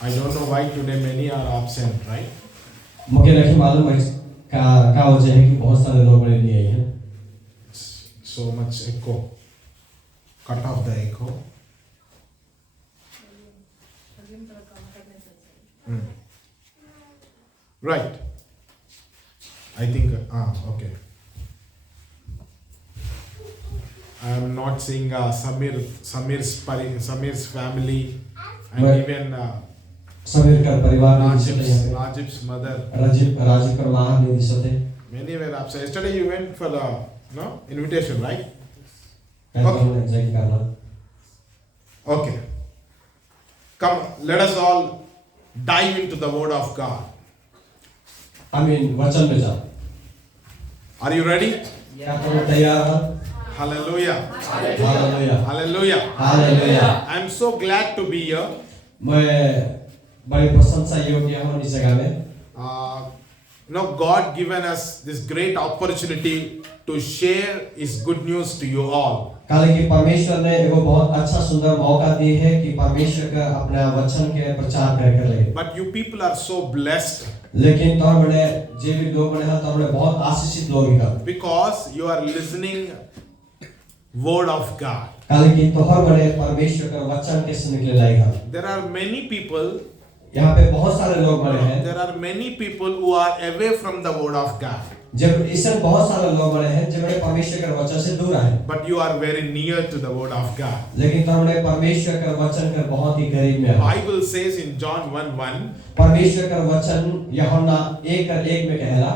I don't know why today many are absent, right? मुझे नहीं मालूम है क्या वजह है कि बहुत सारे लोग मेरे लिए हैं। So much echo. Cut off the echo. Right. I think, okay. I am not seeing Samir's family and Right. even Sameer का परिवार नहीं दिसते हैं। Rajib's mother. राजीव का माँ नहीं दिसते। Many were upset. Yesterday you went for the invitation, right? कार्यक्रम में एंजॉय करना। Okay. Come, let us all dive into the word of God. आमीन। वचन में जाओ। Are you ready? क्या तुम तैयार हो? Hallelujah. Hallelujah. Hallelujah. Hallelujah. I am so glad to be here. मैं बड़ी प्रशंसा योग्य हूँ इस जगह में। God given us this great opportunity to share His good news to you all. काले कि परमेश्वर ने एगो बहुत अच्छा सुंदर मौका दी है कि परमेश्वर का अपने वचन के प्रचार कर लगे। But you people are so blessed. लेकिन तो बड़े जे भी लोग बने हैं तो बड़े बहुत आशीषित लोग हैं। Because you are listening word of God. काले कि तो हर बड़े परमेश्वर का वचन के सुनने के लिए लायक हैं। There are many people. यहाँ पे बहुत सारे लोग बने हैं। There are many people who are away from the word of God. जब इसमें बहुत सारे लोग बने हैं जो बड़े परमेश्वर के वचन से दूर हैं। But you are very near to the word of God. लेकिन तो बड़े परमेश्वर का वचन का बहुत ही करीब में है। Bible says in John 1:1. परमेश्वर का वचन यूहन्ना 1:1 में कहला।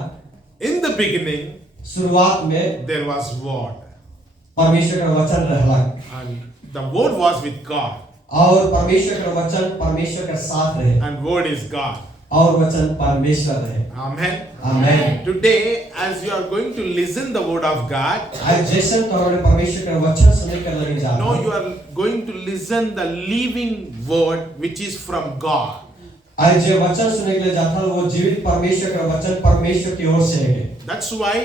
In the beginning. शुरुआत में there was word. परमेश्वर का वचन रहला। And the word was with God. और परमेश्वर का वचन परमेश्वर के साथ रहे। And word is God. और वचन परमेश्वर रहे। Amen. Amen. Today, as you are going to listen the word of God, आज जैसे तो हमने परमेश्वर का वचन सुनने के लिए जा रहे now हैं। you are going to listen the living word which is from God. आज जो वचन सुनने के लिए जाता है वो जीवित परमेश्वर का वचन परमेश्वर की ओर से है। That's why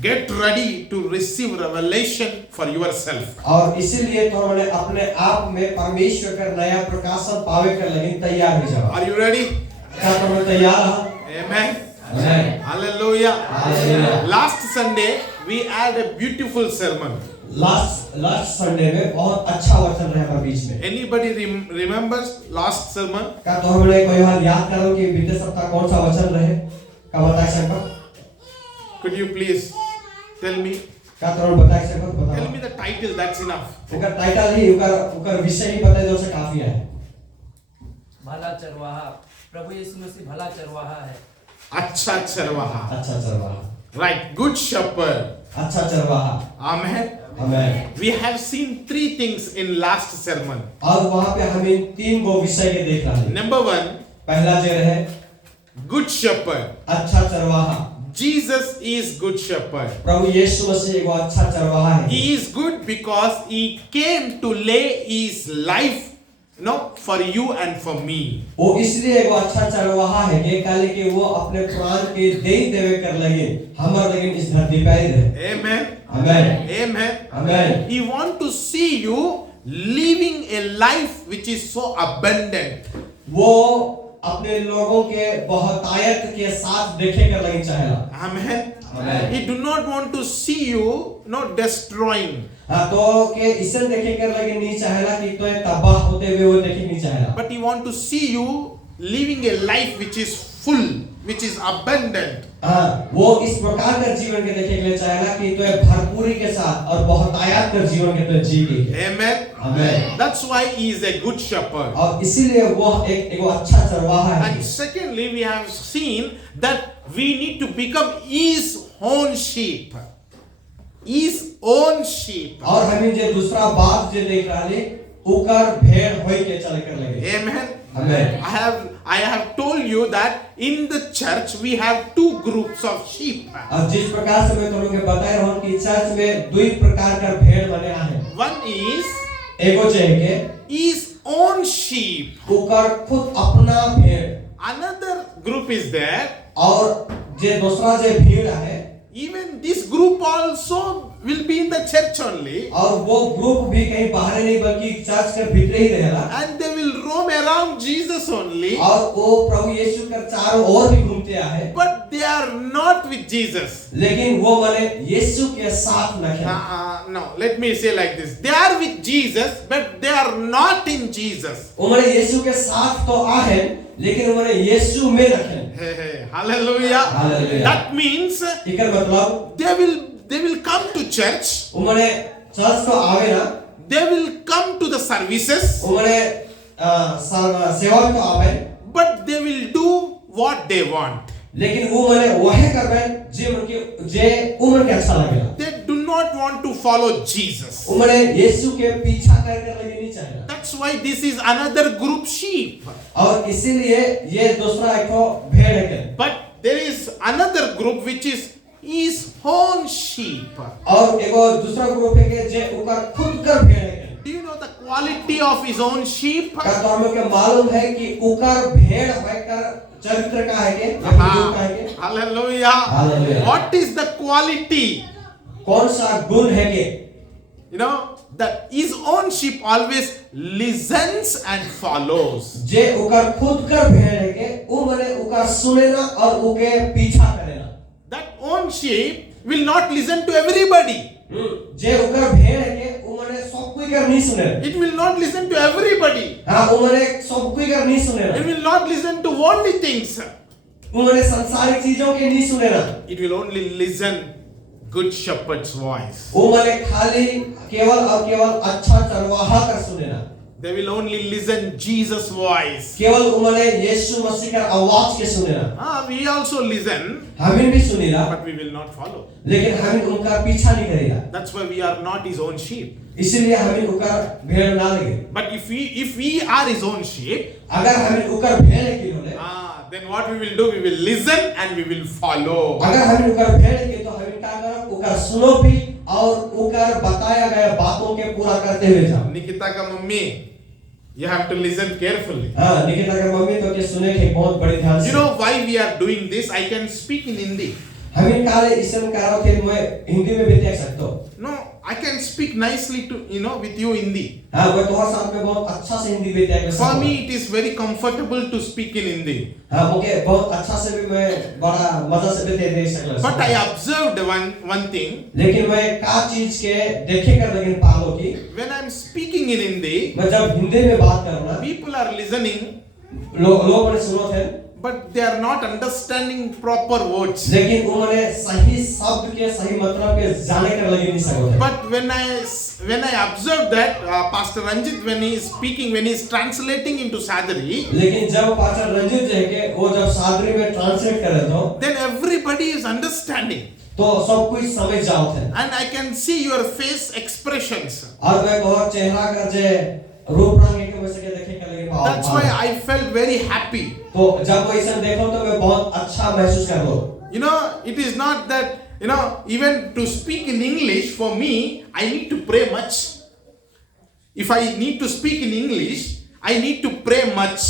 get ready to receive revelation for yourself. और इसीलिए तो हमने अपने आप में परमेश्वर का नया प्रकाशन पावे के लिए तैयार हो जाओ। Are you ready? क्या तुम तैयार हो? Amen. Amen. Hallelujah. Hallelujah. Last Sunday we had a beautiful sermon. Last Sunday में बहुत अच्छा वचन रहा हमारे बीच में। Anybody remembers last sermon? क्या तो हमने कोई बार याद करो कि बीते सप्ताह कौन सा वचन रहे? क्या बता सकते? Could you please tell me? क्या तो हम बता सकते? बता। Tell me the title. That's enough. उनका टाइटल ही उनका विषय ही बता दो से काफी है। भला चरवाहा, प्रभु यीशु मसीह भला चरवाहा है। अच्छा चरवाहा। अच्छा चरवाहा। Right. Good shepherd. अच्छा चरवाहा। Amen. Amen. We have seen three things in last sermon. और वहाँ पे हमें तीन वो विषय के देख रहे हैं। Number 1. पहला जो है Good shepherd. अच्छा चरवाहा। Jesus is good shepherd. प्रभु यीशु मसीह एक अच्छा चरवाहा है। He is good because he came to lay his life, for you and for me. वो इसलिए एक अच्छा चरवाहा है कि काले के वो अपने प्राण के दे देवे कर लगे हमारे लेकिन इस धरती पे रहे। Amen. Amen. Amen. Amen. He want to see you living a life which is so abundant. वो अपने लोगों के बहुतायत के साथ देखे कर लगे चाहेला। Amen. Amen. He do not want to see you not destroying. तो के इसे देखे कर लगे नहीं चाहेला कि तो तबाह होते हुए वो देखे नहीं चाहेला। But he want to see you living a life which is full, which is abundant. वो इस प्रकार का जीवन के देखे के लिए चाहेला कि तो भरपूरी के साथ और बहुतायत का जीवन के तो जी के। Amen. Amen. That's why he is a good shepherd. और इसीलिए वो एक अच्छा चरवाहा है। And secondly, we have seen that we need to become his own sheep. His own sheep. और हमें जो दूसरा बात जो देख रहा है उकर भेड़ होई के चल कर लगे। Amen. Amen. I have told you that in the church we have two groups of sheep. अब जिस प्रकार से मैं तुम लोगों को बता रहा हूँ कि चर्च में दो प्रकार का भेड़ बने हैं। One is एगो जो है his own sheep. उकर खुद अपना भेड़। Another group is there. और जो दूसरा जो भीड़ है even this group also will be in the church only, और वो ग्रुप भी कहीं बाहर नहीं बल्कि चर्च के भीतर ही रहेगा, and they will roam around Jesus only, और वो प्रभु यीशु के चारों ओर भी घूमते आए, but they are not with Jesus. लेकिन वो माने यीशु के साथ न थे। No, let me say like this. They are with Jesus, but they are not in Jesus. उन्होंने यीशु के साथ तो आए, लेकिन उन्होंने यीशु में रखे। Hey, hey, hallelujah. Hallelujah. That means इकर मतलब they will come to church. उन्होंने चर्च को आवे ना, They will come to the services, उन्होंने सेवा को आवे, but they will do what they want. लेकिन वो माने वह करवे जे उनके जे उम्र के अच्छा लगेगा। They do not want to follow Jesus. उन्होंने यीशु के पीछा करके लगे नहीं चाहिए। That's why this is another group sheep. और इसीलिए ये दूसरा एक तो भेड़ है। But there is another group which is his own sheep. और एक और दूसरा ग्रुप है कि जे ऊपर खुद कर भेड़ है। Do you know the quality of his own sheep? क्या तो हमें क्या मालूम है कि ऊपर भेड़ होकर चरित्र का है के या ग्रुप का है के? Hallelujah. Hallelujah. What is the quality? कौन सा गुण है के? You know, that his own sheep always listens and follows. जे ऊपर खुद कर भेड़ है के, वो माने ऊपर सुने ना और उके पीछा करे ना। That own sheep will not listen to everybody. जे ऊपर भेड़ है के, वो माने सब कोई कर नहीं सुने। It will not listen to everybody. हाँ, वो माने सब कोई कर नहीं सुने It ना। will not listen to worldly things. वो माने संसारिक चीजों के नहीं सुने ना। It will only listen good shepherd's voice. वो माने खाली केवल और केवल अच्छा चरवाहा का सुने ना। They will only listen Jesus' voice. केवल उन्होंने यीशु मसीह का आवाज के सुने ना। We also listen, हमें भी सुनी ना, but we will not follow. लेकिन हमें उनका पीछा नहीं करेगा। That's why we are not his own sheep. इसीलिए हमें उनका भेड़ ना लगे। But if we are his own sheep, अगर हमें उनका भेड़ के होले, then what we will do? We will listen and we will follow. अगर हमें उनका भेड़ के तो हमें क्या करना? उनका सुनो भी और उनका बताया गया बातों के पूरा करते हुए जाओ। निकिता का mummy, you have to listen carefully. हाँ, निकिता का मम्मी तो के सुने के बहुत बड़ी ध्यान से। You know why we are doing this? I can speak in Hindi. हमें काले इसन कारों के मैं हिंदी में भी देख सकता हूँ। No, I can speak nicely to with you Hindi. हाँ, मैं तुम्हारे साथ में बहुत अच्छा से हिंदी भी देख सकता हूँ। For me, it is very comfortable to speak in Hindi. हाँ, मुझे बहुत अच्छा से भी मैं बड़ा मजा से भी देख सकता हूँ। But I observed one thing. लेकिन मैं का चीज के देखे कर लेकिन पालो की When I am speaking in Hindi, मैं जब हिंदी में बात करूँ people are listening, लोग ने सुनो थे, but they are not understanding proper words. लेकिन उन्होंने सही शब्द के सही मतलब के जाने कर लगे नहीं सकते। But when I observed that Pastor Ranjit, when he is speaking, when he is translating into Sadri, लेकिन जब पास्टर रंजित जी के वो जब सादरी में ट्रांसलेट करे तो then everybody is understanding. तो सब कुछ समझ जाओ थे। And I can see your face expressions. और मैं बहुत चेहरा का जे रूप रंग के वैसे के देखे कर लगे पाओ। That's why I felt very happy. तो जब मैं इसे देखो तो मैं बहुत अच्छा महसूस कर लो। You know, it is not that, even to speak in English, for me, I need to pray much. If I need to speak in English, I need to pray much.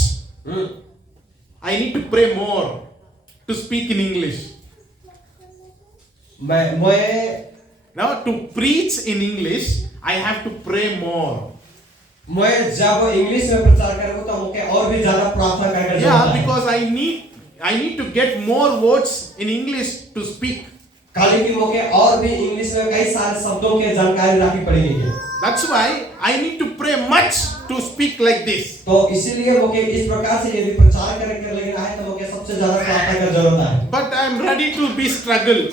I need to pray more to speak in English. मैं Now, to preach in English, I have to pray more. मैं जब English में प्रचार करूँ तो मुझे और भी ज़्यादा प्रार्थना करने Yeah, because I need to get more words in English to speak. खाली कि मुझे और भी इंग्लिश में कई सारे शब्दों के जानकारी रखनी पड़ेगी। That's why I need to pray much to speak like this. तो इसीलिए मुझे इस प्रकार से यदि प्रचार करने लेकिन आए तो मुझे सबसे ज़्यादा प्रार्थना की जरूरत है। But I am ready to be struggle,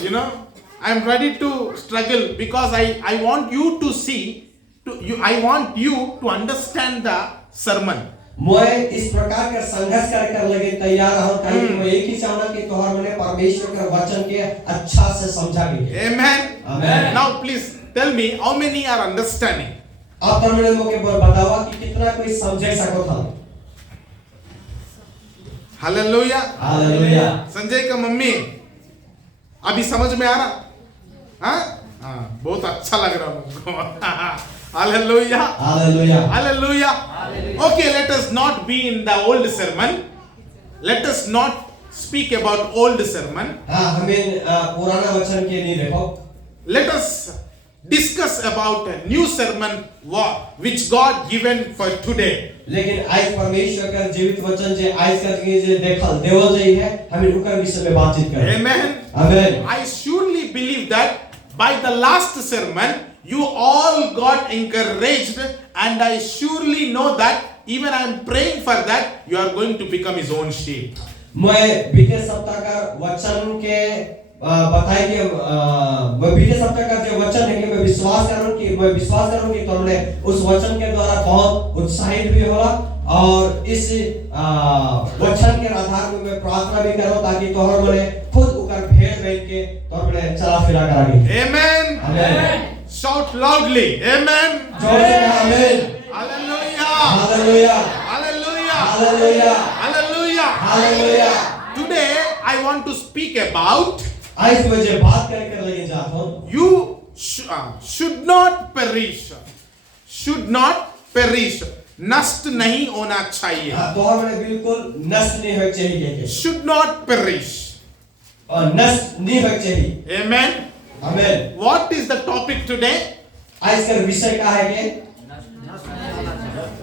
I am ready to struggle because I want you to see, I want you to understand the sermon. मैं इस प्रकार का संघर्ष कर लगे तैयार हूँ ताकि मैं एक ही चाहना कि तोहर मने परमेश्वर के वचन के अच्छा से समझा भी। Amen. Amen. Now please tell me how many are understanding. आप तरमने मुझे बतावा कि कितना कोई समझे सको था। Hallelujah. Hallelujah. संजय का मम्मी अभी समझ में आ रहा? हाँ, बहुत अच्छा लग रहा मुझको। Hallelujah. Hallelujah. Hallelujah. Okay, let us not be in the old sermon. Let us not speak about old sermon. हाँ, हमें पुराना वचन के नहीं देखो। Let us discuss about a new sermon which God given for today. लेकिन आज परमेश्वर का जीवित वचन जे आज करके जे देखल देवल जाई है, हमें उनका विषय में बातचीत करें। Amen. आमीन। I surely believe that by the last sermon you all got encouraged, and I surely know that even I am praying for that you are going to become his own sheep. मैं बीते सप्ताह का वचन के बताए कि बीते सप्ताह का जो वचन है कि मैं विश्वास करूं कि तुमने उस वचन के द्वारा बहुत उत्साहित भी होला, और इस वचन के आधार में मैं प्रार्थना भी करूं ताकि तोहर मने खुद उकर भेड़ बन के तोहर मने चला फिरा करागे। Amen. आमीन। Shout loudly. Amen. जोर से कहा आमीन। Hallelujah. Hallelujah. Hallelujah. Hallelujah. Hallelujah. Hallelujah. Today I want to speak about आज मुझे बात कर लगे जाता हूं। you should not perish. Should not perish. नष्ट नहीं होना चाहिए. तोहर मने बिल्कुल नष्ट नहीं होना चाहिए। Should not perish. और नष्ट नहीं होना चाहिए। Amen. आमीन। What is the topic today? आज का विषय क्या है कि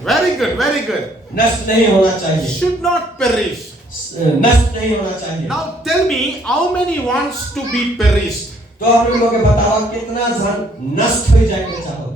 Very good, very good. नष्ट नहीं होना चाहिए। Should not perish. नष्ट नहीं होना चाहिए। Now tell me, how many wants to be perished? तो आप लोगों के बताओ कितना जन नष्ट हो जाएंगे चाहो?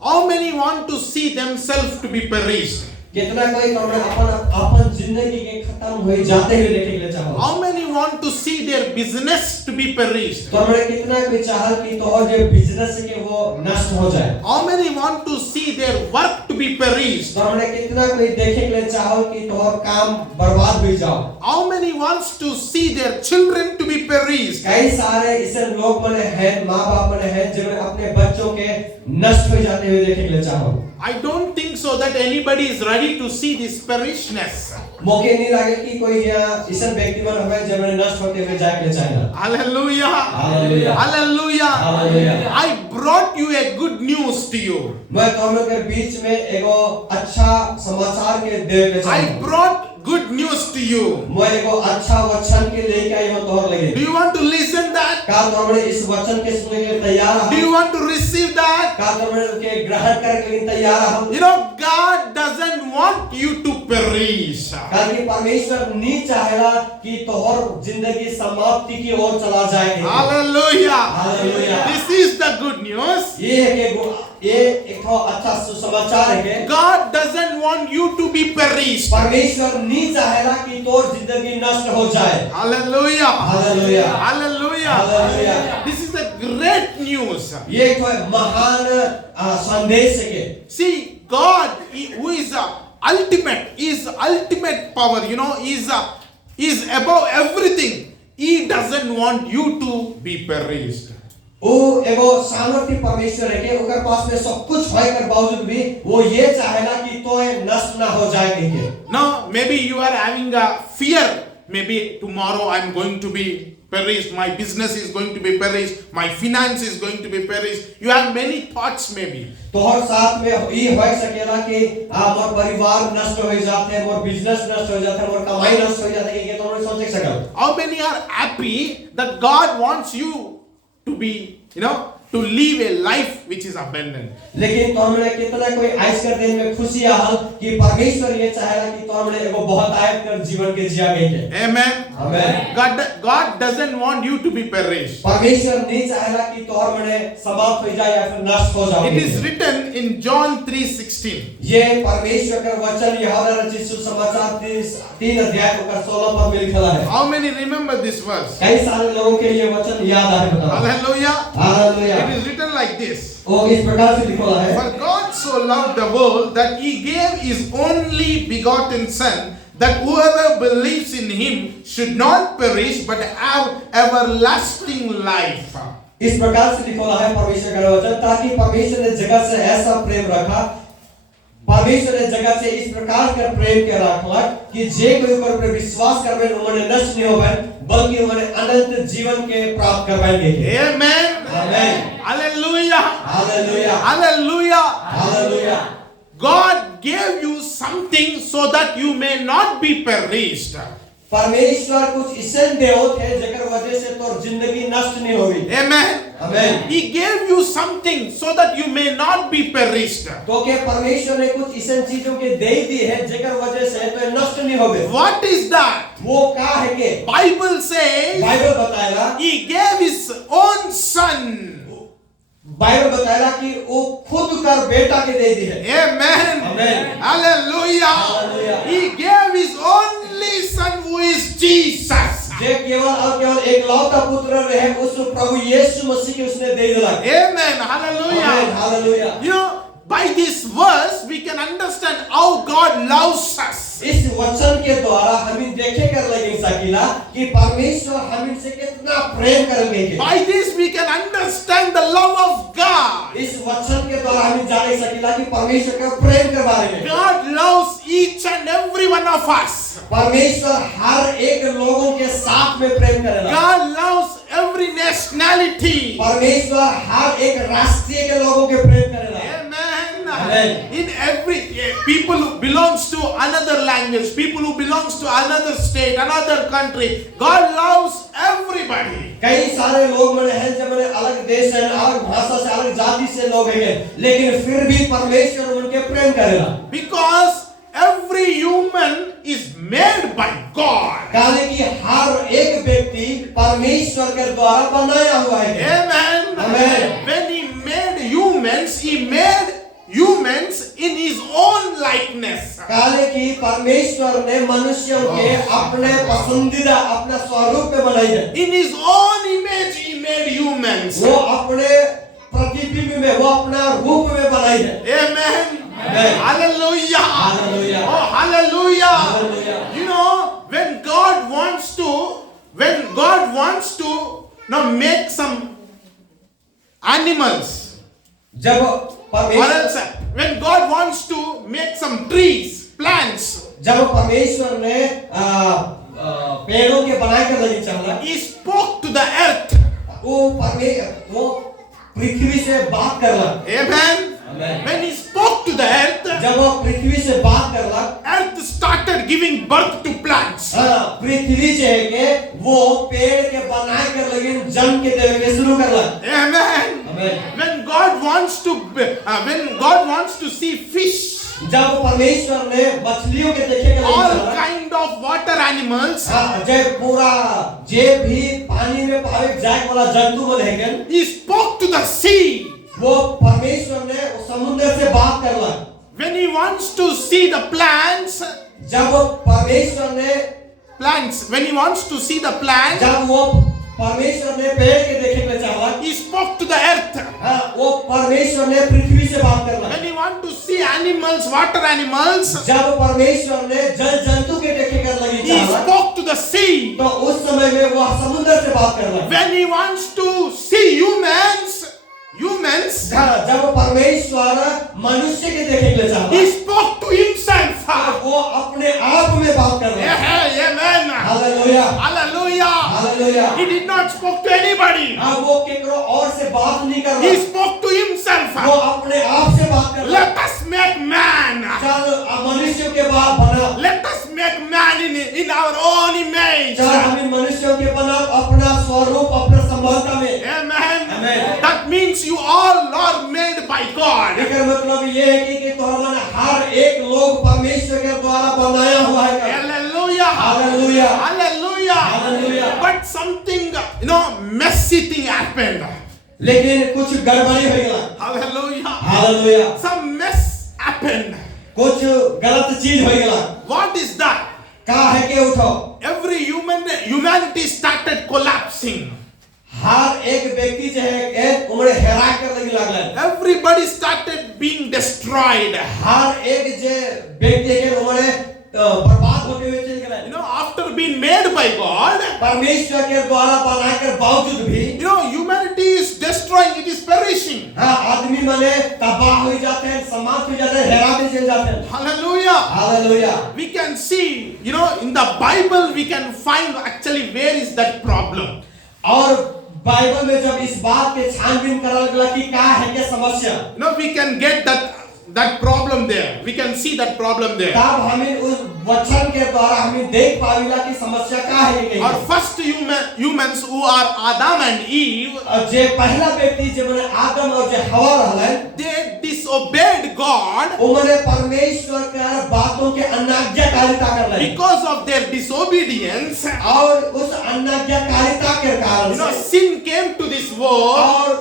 How many want to see themselves to be perished? कितना कोई कमरे अपन जिंदगी के खत्म हो जाते हुए देखे के लिए चाहो? How many want to see their business to be perished? तो हमने कितना कोई चाहा कि तो और जो बिजनेस के वो नष्ट हो जाए? How many want to see their work to be perished? तो हमने कितना कोई देखे के लिए चाहो कि तो और काम बर्बाद हो जाओ? How many wants to see their children to be perished? कई सारे ऐसे लोग बने हैं, माँ बाप बने हैं जिन्हें अपने बच्चों के नष्ट हो जाते हुए देखे के लिए चाहो? I don't think so that anybody is ready to see this perishness. मौके नहीं लगे कि कोई ऐसा व्यक्ति बन हमें जब नष्ट होते हुए जाए के लिए चाहेगा। Hallelujah. Hallelujah. Hallelujah. Hallelujah. I brought you a good news to you. मैं तुम लोग के बीच में एगो अच्छा समाचार के दे के I चाहूँ। brought good news to you. मैं एगो अच्छा वचन के लेके आई हूँ तोहर लगे। Do you want to listen that? क्या तुम लोग इस वचन के सुनने के लिए तैयार Do हो? you want to receive that? क्या तुम लोग के ग्रहण करने के लिए तैयार हो? You know, God doesn't want you to perish. कारण कि परमेश्वर नहीं चाहेगा कि तोहर जिंदगी समाप्ति की ओर चला जाए। Hallelujah. Hallelujah. This is the good news. ये है कि ये एक तो अच्छा सुसमाचार है कि God doesn't want you to be perished. परमेश्वर नहीं चाहेगा कि तोर जिंदगी नष्ट हो जाए। Hallelujah. Hallelujah. Hallelujah. Hallelujah. This is the great news. ये तो महान संदेश है कि See, God, who is ultimate power, you know, is above everything. He doesn't want you to be perished. वो एगो सामर्थ्य परमेश्वर है कि उनके पास में सब कुछ होने के बावजूद भी वो ये चाहेगा कि तो नष्ट ना हो जाए के। Now, maybe you are having a fear. Maybe tomorrow I am going to be perished. My business is going to be perished. My finance is going to be perished. You have many thoughts maybe. तो हर साथ में ये हो सकेला कि मोर परिवार नष्ट हो जाते हैं, मोर बिजनेस नष्ट हो जाता है, मोर कमाई नष्ट हो जाती है कि तो सोच सकल। How many are happy that God wants you to be, you know, to live a life which is abundant? लेकिन तो हमने कितना कोई आज कर दिन में खुशी आल कि परमेश्वर ये चाहेगा कि तो हमने एगो बहुत आयत कर जीवन के जिया गए के। Amen. आमीन। God doesn't want you to be perished. परमेश्वर नहीं चाहेगा कि तो हमने समाप्त हो जाए या फिर नष्ट हो जाए। It is written in John 3:16. ये परमेश्वर का वचन यूहन्ना रचित सुसमाचार 3 अध्याय का 16 पद में लिखा है। How many remember this verse? कई सारे लोगों के ये वचन याद आ बताओ। Hallelujah. Hallelujah. It is written like this. वो इस प्रकार से लिखा है। For God so loved the world that he gave his only begotten Son, that whoever believes in him should not perish but have everlasting life. इस प्रकार से लिखा है परमेश्वर का वचन, ताकि परमेश्वर ने जगत से ऐसा प्रेम रखा, परमेश्वर ने जगत से इस प्रकार का प्रेम के रखला कि जे कोई ऊपर पर विश्वास करवे उन्हें नष्ट नहीं होवे बल्कि उन्हें अनंत जीवन के प्राप्त करवाएंगे। Amen. Amen. Hallelujah. Hallelujah. Hallelujah. Hallelujah. God gave you something so that you may not be perished. परमेश्वर कुछ इसन देवत है जेकर वजह से तोर जिंदगी नष्ट नहीं होगी। Amen. Amen. He gave you something so that you may not be perished. तो के परमेश्वर ने कुछ इसन चीजों के दे दी है जेकर वजह से तो नष्ट नहीं होगे। What is that? वो का है के Bible says बाइबल बताएगा, He gave His own Son. Bible बताएगा कि वो खुद कर बेटा के दे दी है। Amen. Amen. Hallelujah. Hallelujah. He gave His only Son, who is Jesus. जे केवल और केवल एक लौता पुत्र रहे उस प्रभु यीशु मसीह के उसने दे दिया। Amen. Hallelujah. Amen, hallelujah. You know, by this verse we can understand how God loves us. इस वचन के द्वारा हमें देखे कर लगे सकीला कि परमेश्वर हमें से कितना प्रेम करेंगे के। By this we can understand the love of God. इस वचन के द्वारा हमें जाने सकीला कि परमेश्वर का प्रेम के बारे में। God loves each and every one of us. परमेश्वर हर एक लोगों के साथ में प्रेम करेगा। God loves every nationality. परमेश्वर हर एक राष्ट्रीय के लोगों के प्रेम करेगा। Amen. Amen. In every people who belongs to another language, people who belongs to another state, another country, God loves everybody. कई सारे लोग बने हैं जब बने अलग देश से, अलग भाषा से, अलग जाति से लोग हैं, लेकिन फिर भी परमेश्वर उनके प्रेम करेगा। Because every human is made by God. कारण कि हर एक व्यक्ति परमेश्वर के द्वारा बनाया हुआ है। Amen. Amen. When He made humans, He made humans in His own likeness. कारण कि परमेश्वर ने मनुष्यों के अपने पसंदीदा अपने स्वरूप में बनाई है। In His own image, He made humans. वो अपने प्रतिबिंब में, वो अपना रूप में बनाई है। Amen. Amen. Hallelujah. Hallelujah. Oh, hallelujah. Hallelujah. You know, when God wants to now make some animals, जब or परमेश्वर else when God wants to make some trees, plants, जब परमेश्वर ने पेड़ों के बनाए कर लगी चाहला, He spoke to the earth. वो पृथ्वी से बात करला। Amen. Amen. When He spoke to the earth, जब वो पृथ्वी से बात करला, earth started giving birth to plants. पृथ्वी जो है के वो पेड़ के बनाए कर लगी जन्म के देवे के शुरू करला। Amen. Amen. When God wants to see fish, जब परमेश्वर ने मछलियों के देखे के all लगी kind of water animals, जब पूरा जे भी पानी में पावे जाए वाला जंतु बन है, He spoke to the sea. वो परमेश्वर ने उस समुद्र से बात करला। When He wants to see the plants, जब परमेश्वर ने when He wants to see the plants, जब वो परमेश्वर ने पेड़ के देखे के चाहा, He spoke to the earth. वो परमेश्वर ने पृथ्वी से बात करला। When He want to see animals, water animals, जब परमेश्वर ने जल जंतु के देखे कर लगी He चाहा, spoke to the sea. तो उस समय में वो समुद्र से बात करला। When He wants to see humans, जब परमेश्वर मनुष्य के देखे के चाहा, He spoke to Himself. वो अपने आप में बात करला। Amen. Hallelujah, Hallelujah. Hallelujah. He did not spoke to anybody. वो केकरो और से बात नहीं कर He रहा, spoke to Himself. वो अपने आप से बात कर रहा। Let us make man. चल मनुष्यों के बाप बना, Let us make man in our own image. चल हमें मनुष्यों के बना अपना स्वरूप अपना समानता में। Amen. Amen. That means you all are made by God. इसका मतलब ये है कि तुम्हारा हर एक लोग परमेश्वर के द्वारा बनाया हुआ है। Hallelujah. Hallelujah. Hallelujah. Hallelujah. But something, messy thing happened. लेकिन कुछ गड़बड़ी हो गया। Hallelujah. Hallelujah. Some mess happened. कुछ गलत चीज हो गया। What is that? कहा है कि उठो, Every humanity started collapsing. हर एक व्यक्ति जो है उन्हें हेरा कर लगी लगला। Everybody started being destroyed. हर एक जो व्यक्ति है उन्हें बर्बाद होते हुए चल गए। After being made by God, परमेश्वर के द्वारा बनाकर बावजूद भी, humanity is destroying, it is perishing. आदमी मने तबाह हो जाते हैं, समाप्त हो जाते हैं, हेरा में चले जाते हैं। Hallelujah. Hallelujah. We can see, in the Bible we can find actually where is that problem. और बाइबल में जब इस बात के छानबीन करल गया कि क्या है क्या समस्या, We can get that that problem there. We can see that problem there. तब हमें उस वचन के द्वारा हमें देख पाविला की समस्या का है कि Our first humans who are Adam and Eve, जे पहला व्यक्ति जे मने आदम और जे हवा रहलन they disobeyed God. उमने परमेश्वर के बातों के अनाज्ञाकारिता करले Because of their disobedience, और उस अनाज्ञाकारिता के कारण से sin came to this world.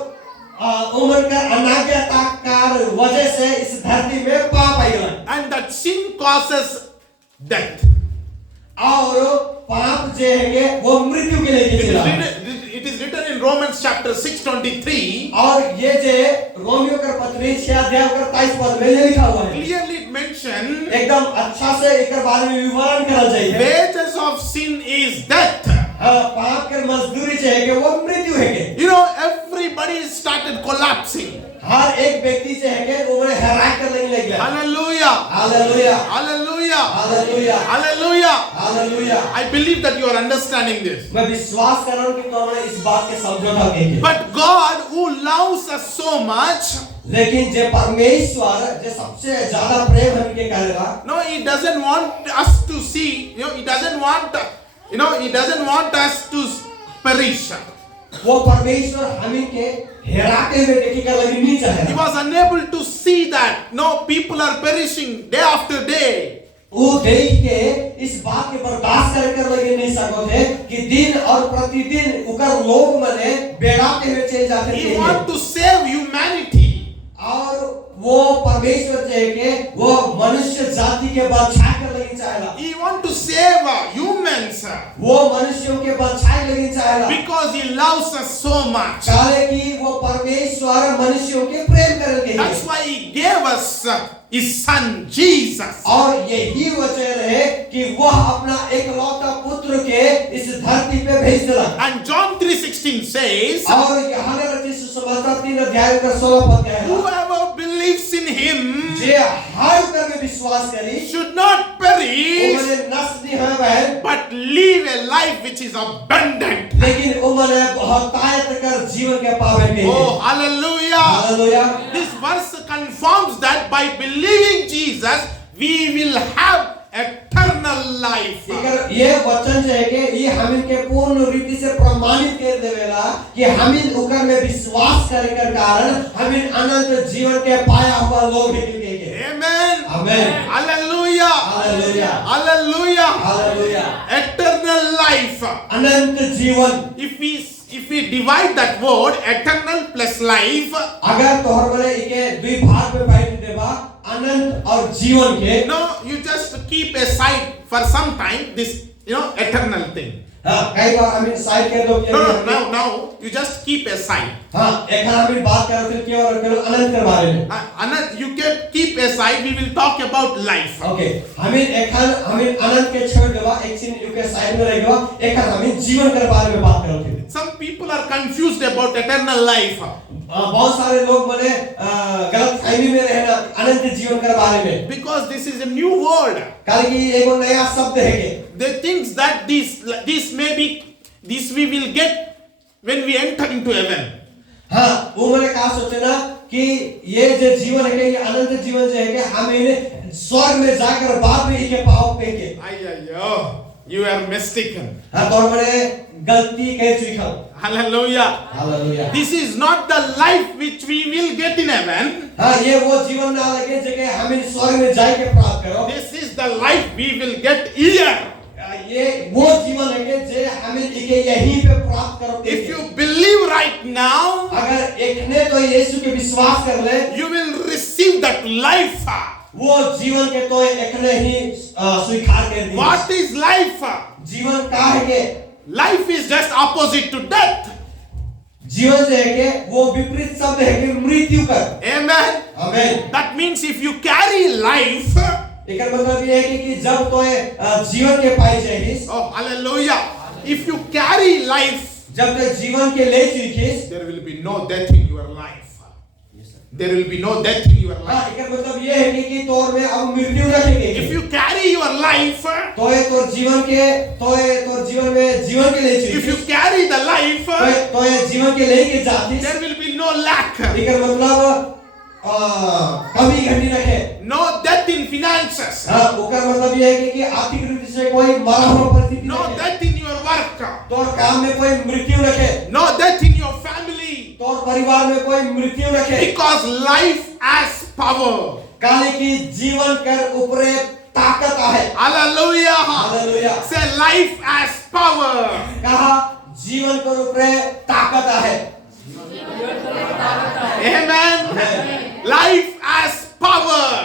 और उमर का अनाज्ञाकार वजह से इस धरती में पाप आया And that sin causes death. और पाप जो है वो मृत्यु के लिए चला It is written in Romans chapter 6:23. और ये जो रोमियो का पत्री 6 अध्याय का 23 पद में लिखा हुआ है Clearly it mentioned, एकदम अच्छा से एक बारे में विवरण करना चाहिए wages of sin is death. पाप के मजदूरी जो है कि वो मृत्यु है कि Everybody started collapsing. हर एक व्यक्ति जो है कि वो हैरान करने लग गया Hallelujah. Hallelujah Hallelujah. Hallelujah Hallelujah. Hallelujah I believe that you are understanding this. मैं विश्वास कर रहा हूं कि तुमने इस बात के समझौता किया But God who loves us so much, लेकिन जे परमेश्वर जे सबसे ज्यादा प्रेम हमके करेगा no, He doesn't want us to see, He doesn't want us to perish. वो परमेश्वर हमें के हेराते हुए देखने लगी नहीं He चाहे was unable to see that, no, people are perishing day after day. वो देख के इस बात के बर्दाश्त कर लगे नहीं सको थे कि दिन और प्रतिदिन उकर लोग मने बेड़ाते हुए चले जाते थे He want to save humanity. और वो परमेश्वर जे के वो मनुष्य जाति के बचाए कर लगी चाहेला He want to save humans वो मनुष्यों के बचाए लगी चाहेला because He loves us so much. काले कि वो परमेश्वर मनुष्यों के प्रेम करके That's why He gave us His Son Jesus. और यही वजह है कि वह अपना एकलौता पुत्र के इस धरती पे भेज दिला And John 3:16 says, और यूहन्ना रचित सुसमाचार 3 अध्याय का 16 पद है whoever believes in Him जे हर पर में विश्वास करी should not perish उमने नष्ट नहीं होए बहन but live a life which is abundant. लेकिन उमने बहुतायत कर जीवन के पावे के Oh, hallelujah. Hallelujah This verse confirms that by believing Jesus, we will have eternal life. ये वचन जो है कि ये हमें के पूर्ण रीति से प्रमाणित कर देवेला कि हमें उकर में विश्वास करे कर कारण हमें अनंत जीवन के पाया हुआ लोग हैं के Amen. आमेन Hallelujah. Hallelujah Hallelujah. Hallelujah Eternal life. अनंत जीवन If we divide that word eternal plus life, अगर तोहर बने इके दुई भाग में बांट देबा अनंत और जीवन के you just keep aside for some time this eternal thing. हां कई बार हमें साइड कर दो कि Now you just keep aside. हां एक हमें बात कर रहे थे और अनंत के बारे में Anand, you can keep aside. We will talk about life. Okay हमें अनंत के छोड़ देबा एक सीन यू के साइड में रहेगा एक हमें जीवन के बारे में बात करोगे Some people are confused about eternal life. बहुत सारे लोग मने गलत फहमी में रहना अनंत जीवन के बारे में Because this is a new word. कारण कि एक नया शब्द है के They think that this we will get when we enter into heaven. हाँ वो मैंने कहा सोचे ना कि ये जो जीवन है कि ये अनंत जीवन जो है कि हमें स्वर्ग में जाकर बाद में इके पाओ पे के You are mistaken. हाँ तो मैंने गलती कह चुका हूँ Hallelujah. Hallelujah This is not the life which we will get in heaven. हाँ ये वो जीवन ना लगे जगह हमें स्वर्ग में जाके प्राप्त करो This is the life we will get here. ये वो जीवन है कि जे हमें इके यहीं पे प्राप्त करो If you believe right now, अगर एक ने तो यीशु के विश्वास कर ले you will receive that life. वो जीवन के तो एक ने ही स्वीकार कर दिया What is life? जीवन का है कि Life is just opposite to death. जीवन जो है कि वो विपरीत शब्द है कि मृत्यु कर Amen. आमीन That means if you carry life, एक मतलब ये है कि जब तो जीवन के पाए जाएगी oh hallelujah, if you carry life, जब तक जीवन के ले चुकी there will be no death in your life. There will be no death in your हाँ life. एक मतलब ये है कि तौर में अब मृत्यु रखेंगे If you carry your life, तो जीवन में जीवन के ले if you चुकी carry the life, तो जीवन के ले के जाती there will be no lack. एक मतलब कमी घटी रखे। no death in finances, हाँ, उकर मतलब ये है कि आर्थिक रीति से कोई मरा हुआ परिस्थिति no रखे। death in your work, तोर काम में कोई मृत्यु रखे, no death in your family, तोर परिवार में कोई मृत्यु रखे। because life has power. काले की जीवन कर ऊपरे ताकत है। Hallelujah. Hallelujah. Say life has power. कहा जीवन कर ऊपरे ताकत है। Amen. Life has power.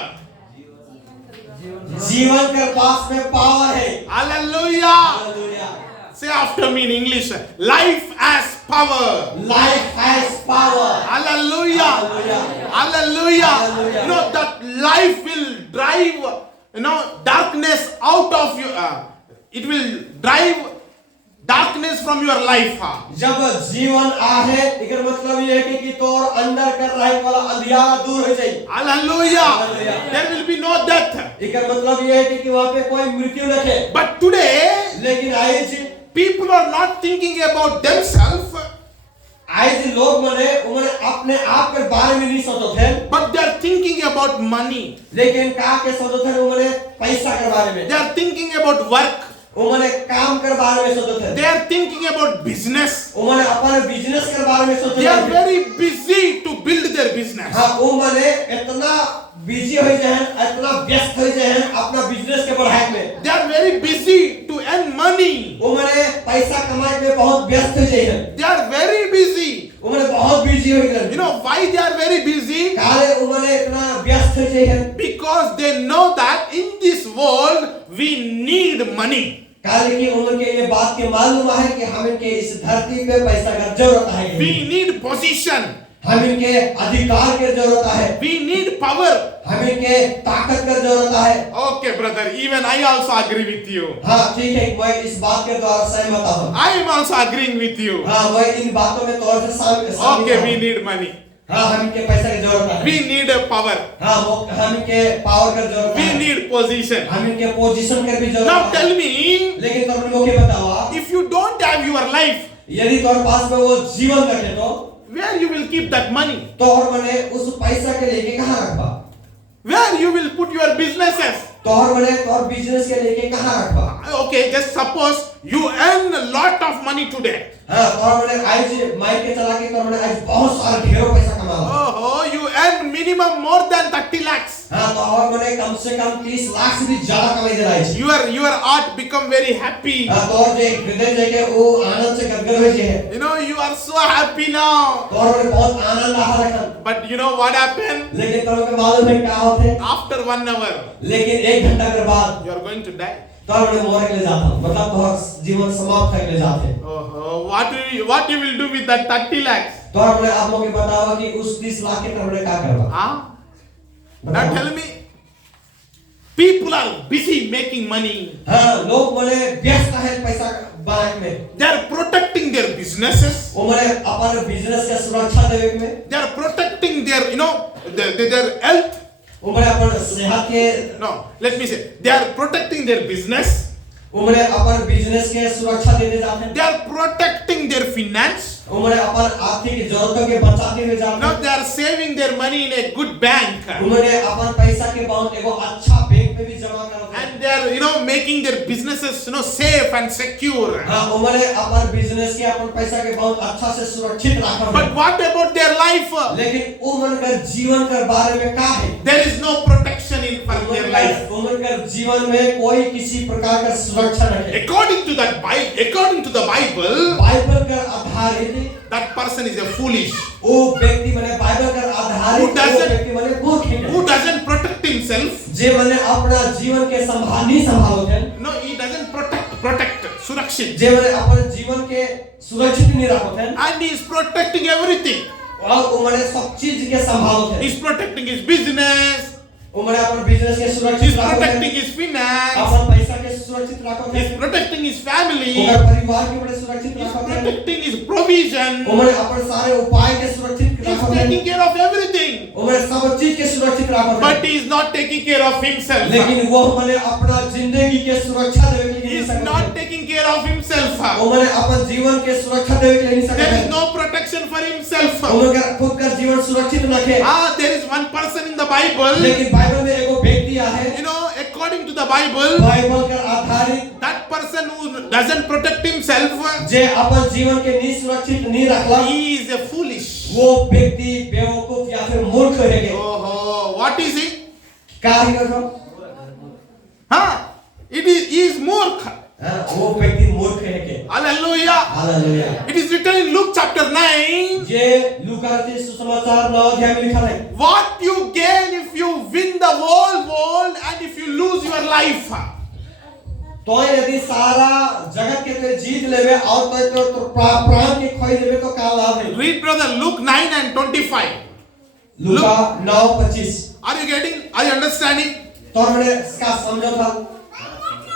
जीवन कर पास में पावर है। Hallelujah. Hallelujah. Say after me in English. Life has power. Life has power. Hallelujah. Hallelujah. Hallelujah. Hallelujah. You know that life will drive, darkness out of you. It will drive darkness from your life. जब जीवन आहे, इकर मतलब ये है कि तोर अंदर कर रहे वाला अंधियारा दूर हो जाए। Hallelujah. Hallelujah. There will be no death. इकर मतलब ये है कि वहाँ पे कोई मृत्यु रखे। But today, लेकिन आज people are not thinking about themselves, आज लोग मने उन्हें अपने आप के बारे में नहीं सोचते हैं, but they are thinking about money. लेकिन का के सोचते हैं उन्हें पैसा के बारे में, They are thinking about work. उन्हें काम के बारे में सोचते हैं, They are thinking about business. उन्हें अपने बिजनेस के बारे में सोचते They are हैं। very busy to build their business. हाँ, उन्हें इतना बिजी हो जाए, इतना व्यस्त हो जाए अपना बिजनेस के बढ़ाने में। They are very busy to earn money. उन्हें पैसा कमाने में बहुत व्यस्त हो जाए, They are very busy. उन्हें बहुत बिजी हो गए। You know why they are very busy? काले उन्हें इतना व्यस्त हो जाए Because they know that in this world we need money. काले की उम्र के ये बात के मालूम है कि हमें के इस धरती पे पैसा का जरूरत है। We need position. हमें के अधिकार की जरूरत है। We need power. हमें के ताकत की जरूरत है। Okay, brother. Even I also agree with you. हाँ, ठीक है, मैं इस बात के द्वारा सहमत हूँ। I am also agreeing with you. हाँ, मैं इन बातों में तौर से शामिल Okay, हूँ। we need money. हाँ, हमें के पैसा की जरूरत है। We need a power. हाँ, वो हमें के पावर की जरूरत We है। need position. हमें के पोजीशन की भी जरूरत Now है। tell me, लेकिन तुम लोग ये बताओ, if you don't have your life, यदि तुम्हारे पास में वो जीवन रखे तो where you will keep that money? तो और मैंने उस पैसा के लेके कहाँ रखा? Where you will put your businesses? तो और मैंने तो और बिजनेस के लेके कहाँ रखा? Okay, just suppose you earn a lot of money today. हाँ, तो और मैंने आज माइक के चला के तो मैंने आज बहुत सारा ढेरों पैसा कमाया। Oh, you earn minimum more than 30 lakhs. हाँ, तो और मैंने कम से कम 30 लाख से भी ज्यादा कमाई दे रहा है। Your heart become very happy. हाँ, तो और जो हृदय जगह वो आनंद से गदगद हो जाए। You know, you are so happy now. तो और मैंने बहुत आनंद आ रहा है। But you know what happened? लेकिन तुम लोग को मालूम है क्या होता है? After 1 hour, लेकिन 1 घंटा के बाद you are going to die. तो और मैंने मरने के लिए जाता हूँ। मतलब तो जीवन समाप्त करने के लिए जाते हैं। Oh, what you will do with that 30 lakhs? तो और मैंने आप लोगों को बताया कि उस 30 लाख के तरफ क्या करवा? Huh? Now tell me, people are busy making money. हाँ, लोग मैंने व्यस्त है पैसा बनाने में। They are protecting their businesses. वो मैंने अपने बिजनेस का सुरक्षा देने में। They are protecting their, their health. वो मैंने अपने सेहत के No, let me say, they are protecting their business. वो मैंने अपने बिजनेस के सुरक्षा देते जाते हैं। They are protecting their finance. वो मैंने अपने आर्थिक जरूरतों के बचाते हुए जाते Now हैं। they are saving their money in a good bank. वो मैंने अपने पैसा के बहुत एगो अच्छा बैंक में भी जमा करते हैं। And they are, making their businesses, safe and secure. हाँ, वो मैंने अपने बिजनेस के अपने पैसा के बहुत अच्छा से सुरक्षित रखा है। But what about their life? लेकिन उम्र का जीवन के बारे में क्या है? There is no protection for their life. उम्र का जीवन में कोई किसी प्रकार का सुरक्षा नहीं। According to the Bible, Bible का आधारित that person is a foolish. वो व्यक्ति मैंने बाइबल का आधारित Who doesn't- वो व्यक्ति मैंने मूर्ख है। Who doesn't protect himself? जे मैंने अपना जीवन के संभालो है। No, he doesn't protect, surakshit. जे मैंने अपने जीवन के सुरक्षित नहीं रखो है। And he is protecting everything. और वो मैंने सब चीज के संभालो है। He is protecting his business. उमरे अपन बिजनेस के He's सुरक्षित राखो protecting his finance. अपन पैसा के सुरक्षित राखो He's protecting his family. ओकर परिवार के बड़े सुरक्षित He's राखो protecting his provision. उमरे अपन सारे उपाय के सुरक्षित He's राखो taking care of everything. उमरे सब चीज के सुरक्षित राखो But he is not taking care of himself. लेकिन वो हमने अपना जिंदगी के सुरक्षा देवे के He लिए is नहीं not सकते taking care of himself. उमरे अपन जीवन के सुरक्षा देवे के लिए नहीं There is सकते no protection for himself. उमरे खुद का जीवन सुरक्षित रखे There is one person in the Bible. लेकिन बाइबल में एगो व्यक्ति है You know, according to the Bible, Bible के आधारित that person who doesn't protect himself, जे अपन जीवन के नहीं सुरक्षित नहीं रखला he is a foolish. वो व्यक्ति बेवकूफ या फिर मूर्ख है Oh, what is he? कार्य करो He is मूर्ख. वो व्यक्ति मूर्ख है के Hallelujah. Hallelujah It is written in Luke chapter 9. जे लूका के सुसमाचार 9 अध्याय में लिखा है What you gain if you win the whole world and if you lose your life? तो यदि सारा जगत के ते जीत लेवे और तो प्राण के खोई लेवे तो का लाभ है Read brother Luke 9 and 25. Luka 9:25 Are you getting? Are you understanding? तो हमने इसका समझा था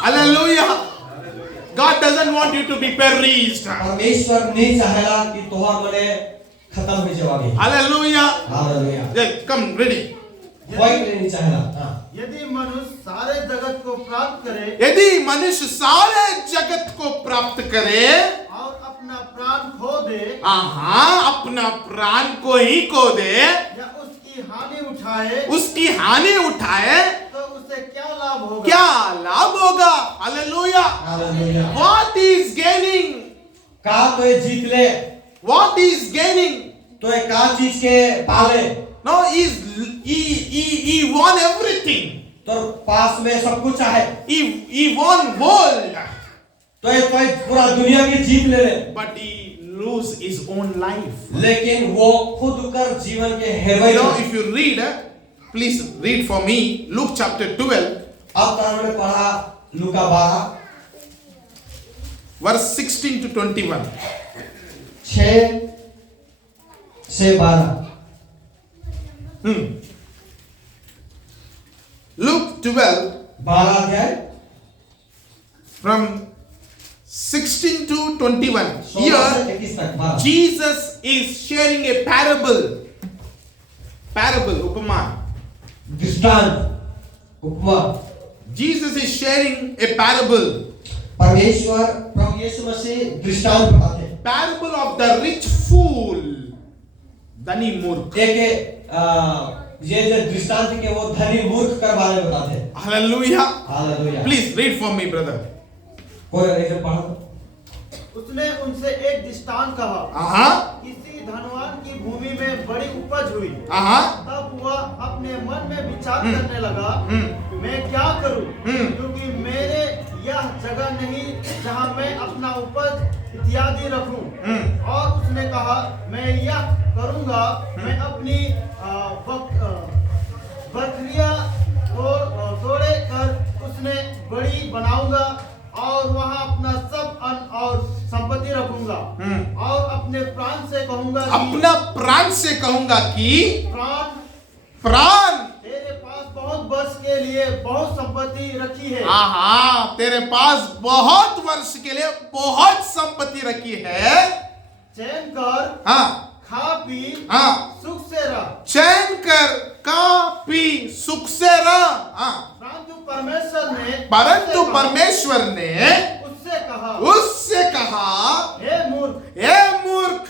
Hallelujah. God doesn't want you to be perished. परमेश्वर नहीं चाहेला कि तोहार मने खत्म हो जाओगे Hallelujah. Hallelujah Yeah, come ready. कोई नहीं चाहेला यदि मनुष्य सारे जगत को प्राप्त करे यदि मनुष्य सारे जगत को प्राप्त करे और अपना प्राण खो दे अपना प्राण को ही खो दे या उसकी हानि उठाए तो उसे क्या लाभ होगा? क्या लाभ होगा? Hallelujah. Hallelujah What is gaining? का तो ये जीत ले What is gaining? तो ये का चीज के पाले No, he won everything. तो पास में सब कुछ है He won world. तो ये पूरा दुनिया की जीत ले ले But he lose his own life. लेकिन वो खुद कर जीवन के हेरवाई You know, if you read, please read for me Luke chapter 12, अब तक हमने पढ़ा लूका 12 verse 16 to 21. 6 से 12 Luke 12 12 अध्याय from 16 to 21. 16 से Here 21 तक 12 Jesus is sharing a parable. Parable, उपमा. दृष्टांत उपमा Jesus is sharing a parable. परमेश्वर प्रभु यीशु मसीह दृष्टांत बताते हैं Parable of the rich fool. धनी मूर्ख. एक ये जो दृष्टांत के वो धनी मूर्ख के बारे में बताते हैं Hallelujah. Hallelujah Please read for me, brother. कोई ऐसे पढ़ो उसने उनसे एक दृष्टांत कहा। किसी धनवान की भूमि में बड़ी उपज हुई। तब वह अपने मन में विचार करने लगा, मैं क्या करूं? क्योंकि मेरे यह जगह नहीं जहां मैं अपना उपज इत्यादि रखूं। और उसने कहा, मैं यह करूंगा, मैं अपनी बकरियां तोड़े कर उसने बड़ी बनाऊंगा और वहां अपना सब अन्न और संपत्ति रखूंगा। और अपने प्राण से कहूंगा कि प्राण तेरे पास बहुत वर्ष के लिए बहुत संपत्ति रखी है। तेरे पास बहुत वर्ष के लिए बहुत संपत्ति रखी है। चैन कर खा पी सुख से रह। चैन कर खा पी सुख से रह। परंतु परमेश्वर ने उससे कहा, हे मूर्ख,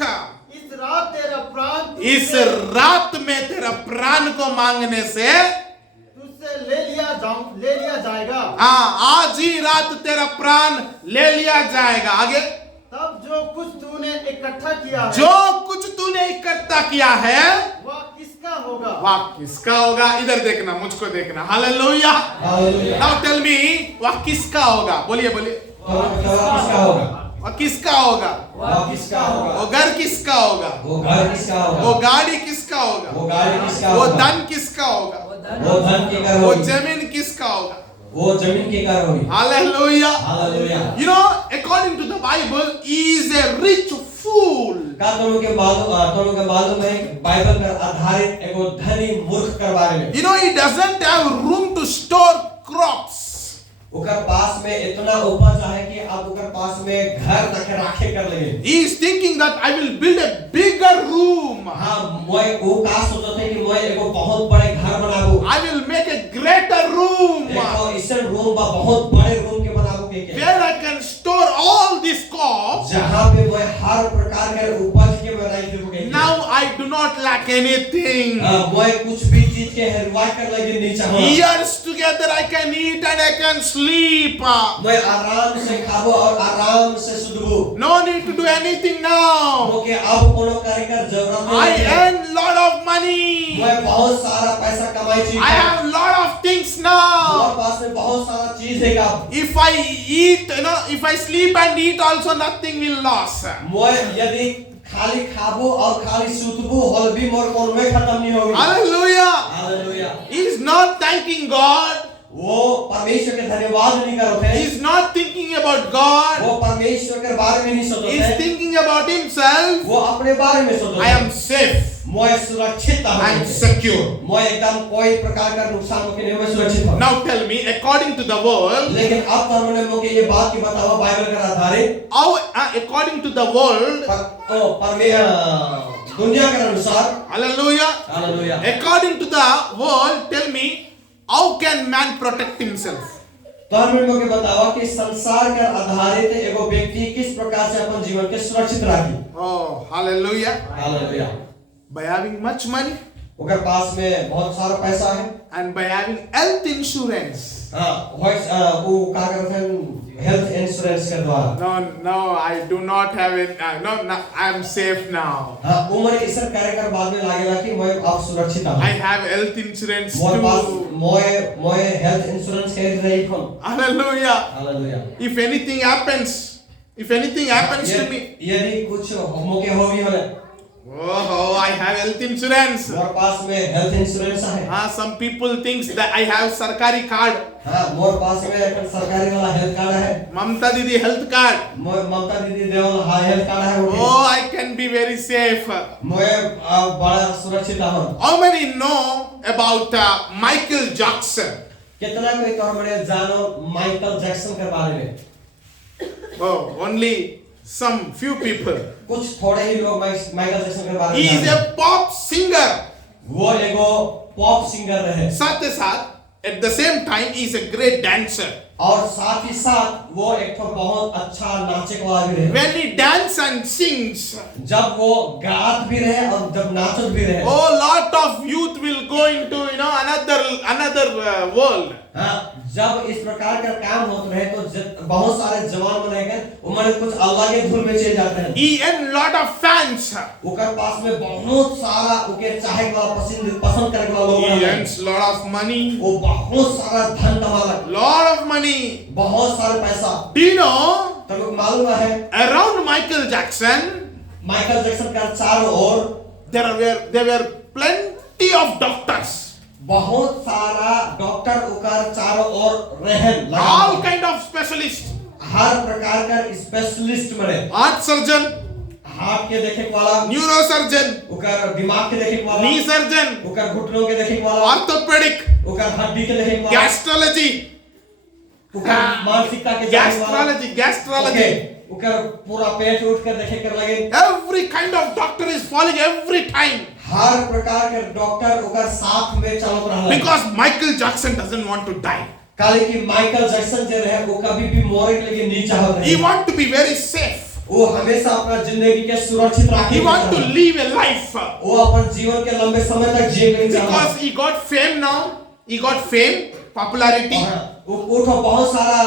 इस रात में तेरा प्राण को मांगने से तुझसे ले लिया जाएगा। आज ही रात तेरा प्राण ले लिया जाएगा। आगे, तब जो कुछ तूने इकट्ठा किया है वह किसका होगा? इधर देखना, मुझको देखना। हालेलुया। नाउ टेल मी, वह किसका होगा? बोलिए किसका होगा? वह किसका होगा? वो घर किसका होगा? वो गाड़ी किसका होगा? वो धन किसका होगा? वो जमीन किसका होगा? वो जमीन की कार होगी। Hallelujah. Hallelujah. You know, according to the Bible, he is a rich fool. का तुम के मालूम है बाइबल पर आधारित एगो धनी मूर्ख के बारे में। You know, he doesn't have room to store crops. ओकर पास में इतना उपज है कि अब ओकर पास में घर तक रखे कर लगे। He is thinking that I will build a bigger room. हाँ, मैं वो का सोचते हैं कि मैं एगो बहुत बड़े घर बनाबू। I will make a greater room एगो इसन रूम बा बहुत बड़े रूम के बनाबू के where I can store all these crops. जहाँ पे मैं हर प्रकार के उपज के बनाई देबू के। Now I do not lack anything. मैं कुछ भी चीज के हेरवाई कर लगे नहीं चाहूँ। Years together I can eat and I can sleep. मैं आराम से खाबो और आराम से सुधबू। No need to do anything now. Okay अब कोनो करे कर जरूरत I नहीं है। earn lot of money. मैं बहुत सारा पैसा कमाई छी। I have lot of things मेरे now. पास में बहुत सारा चीज है का। If I eat, if I sleep and eat also, nothing will loss. मैं यदि खाली खाबो और खाली सुतबो होल भी मोर कोनो में खत्म नहीं होगी। Hallelujah. Hallelujah. He is not thanking God. वो परमेश्वर के धन्यवाद नहीं करते He हैं। is not thinking about God. वो परमेश्वर के बारे में नहीं सोचते He is हैं। thinking about himself. वो अपने बारे में सोचते I हैं। am safe. मैं सुरक्षित I am हूँ। secure. मैं एकदम कोई प्रकार का नुकसान होके नहीं मैं सुरक्षित हूँ। Now tell me, according to the world, लेकिन अब तो हमने मुझे ये बात की बताओ बाइबल का आधारित according to the world, दुनिया के अनुसार hallelujah, hallelujah. according to the world, tell me, how can man protect himself? तो हमने मुझे बताओ कि संसार के आधारित एगो व्यक्ति किस प्रकार से अपन जीवन के सुरक्षित रखी। Oh, hallelujah. Hallelujah. By having much money ओकर पास में बहुत सारा पैसा है। and by having health insurance. हाँ, वो क्या करते हैं हेल्थ इंश्योरेंस के द्वारा। No, I do not have it. No, I am safe now. हाँ, उम्र इस कार्य कर बाद में लागेला कि मैं अब सुरक्षित हूँ। I have health insurance more pass too. मैं हेल्थ इंश्योरेंस के रही हूँ। Hallelujah. Hallelujah. If anything happens to me, यदि कुछ मौके हो भी होले oh, I have health insurance. मोर पास में हेल्थ इंश्योरेंस है। Some people thinks that I have sarkari card. हाँ, मोर पास में एक सरकारी वाला हेल्थ कार्ड है। Mamta Didi health card. ममता दीदी देवल हाँ हेल्थ कार्ड है। Oh, I can be very safe. मैं बड़ा सुरक्षित हूँ। How many know about Michael Jackson? कितना कोई तो हमने जानो माइकल जैक्सन के बारे में? Oh, only some few people. कुछ थोड़े ही लोग माइकल जैक्सन के बारे में He is जानते हैं। a pop singer. वो एगो पॉप सिंगर रहे साथ ही साथ, at the same time, he is a great dancer. और साथ ही साथ वो एक तो बहुत अच्छा नाचने वाला भी रहे। When he dance and sings, जब वो गात भी रहे और जब नाचत भी रहे। oh, lot of youth will go into another world. हाँ, जब इस प्रकार का काम होता रहे तो बहुत सारे जवान बनेंगे उन्होंने कुछ अलग ही धुन में चले जाते हैं। He earned lot of fans. उनके पास में बहुत सारा उनके चाहे वाला पसंद करने वाला लोग He हैं। earns lot of money. वो बहुत सारा धन कमाला। Lot of money. बहुत सारे पैसा। Do you know? तो लोग मालूम है Around Michael Jackson, Michael Jackson का चारों ओर there were plenty of doctors. बहुत सारा डॉक्टर उकर चारों ओर रहन लगा। All kind of specialists. हर प्रकार का स्पेशलिस्ट मरे। Heart surgeon, हार्ट के देखे वाला, neurosurgeon, उकर दिमाग के देखे वाला, knee surgeon, उकर घुटनों के देखे वाला, orthopedic, उकर हड्डी के देखे वाला, gastrology, उकर मानसिकता के जाने वाला, gastrology. उकर पूरा पेट उठ कर देखे कर लगे। Every kind of doctor is falling every time. हर प्रकार के डॉक्टर उकर साथ में चल रहा है। Because Michael Jackson doesn't want to die. काले की माइकल जैक्सन जो रहे वो कभी भी मरने के लिए नहीं चाहते। He want to be very safe. वो हमेशा अपना जिंदगी के सुरक्षित रखे। He want to live a life. वो अपन जीवन के लंबे समय तक जीने चाहता। Because he got fame now. He got fame, popularity. वो तो बहुत सारा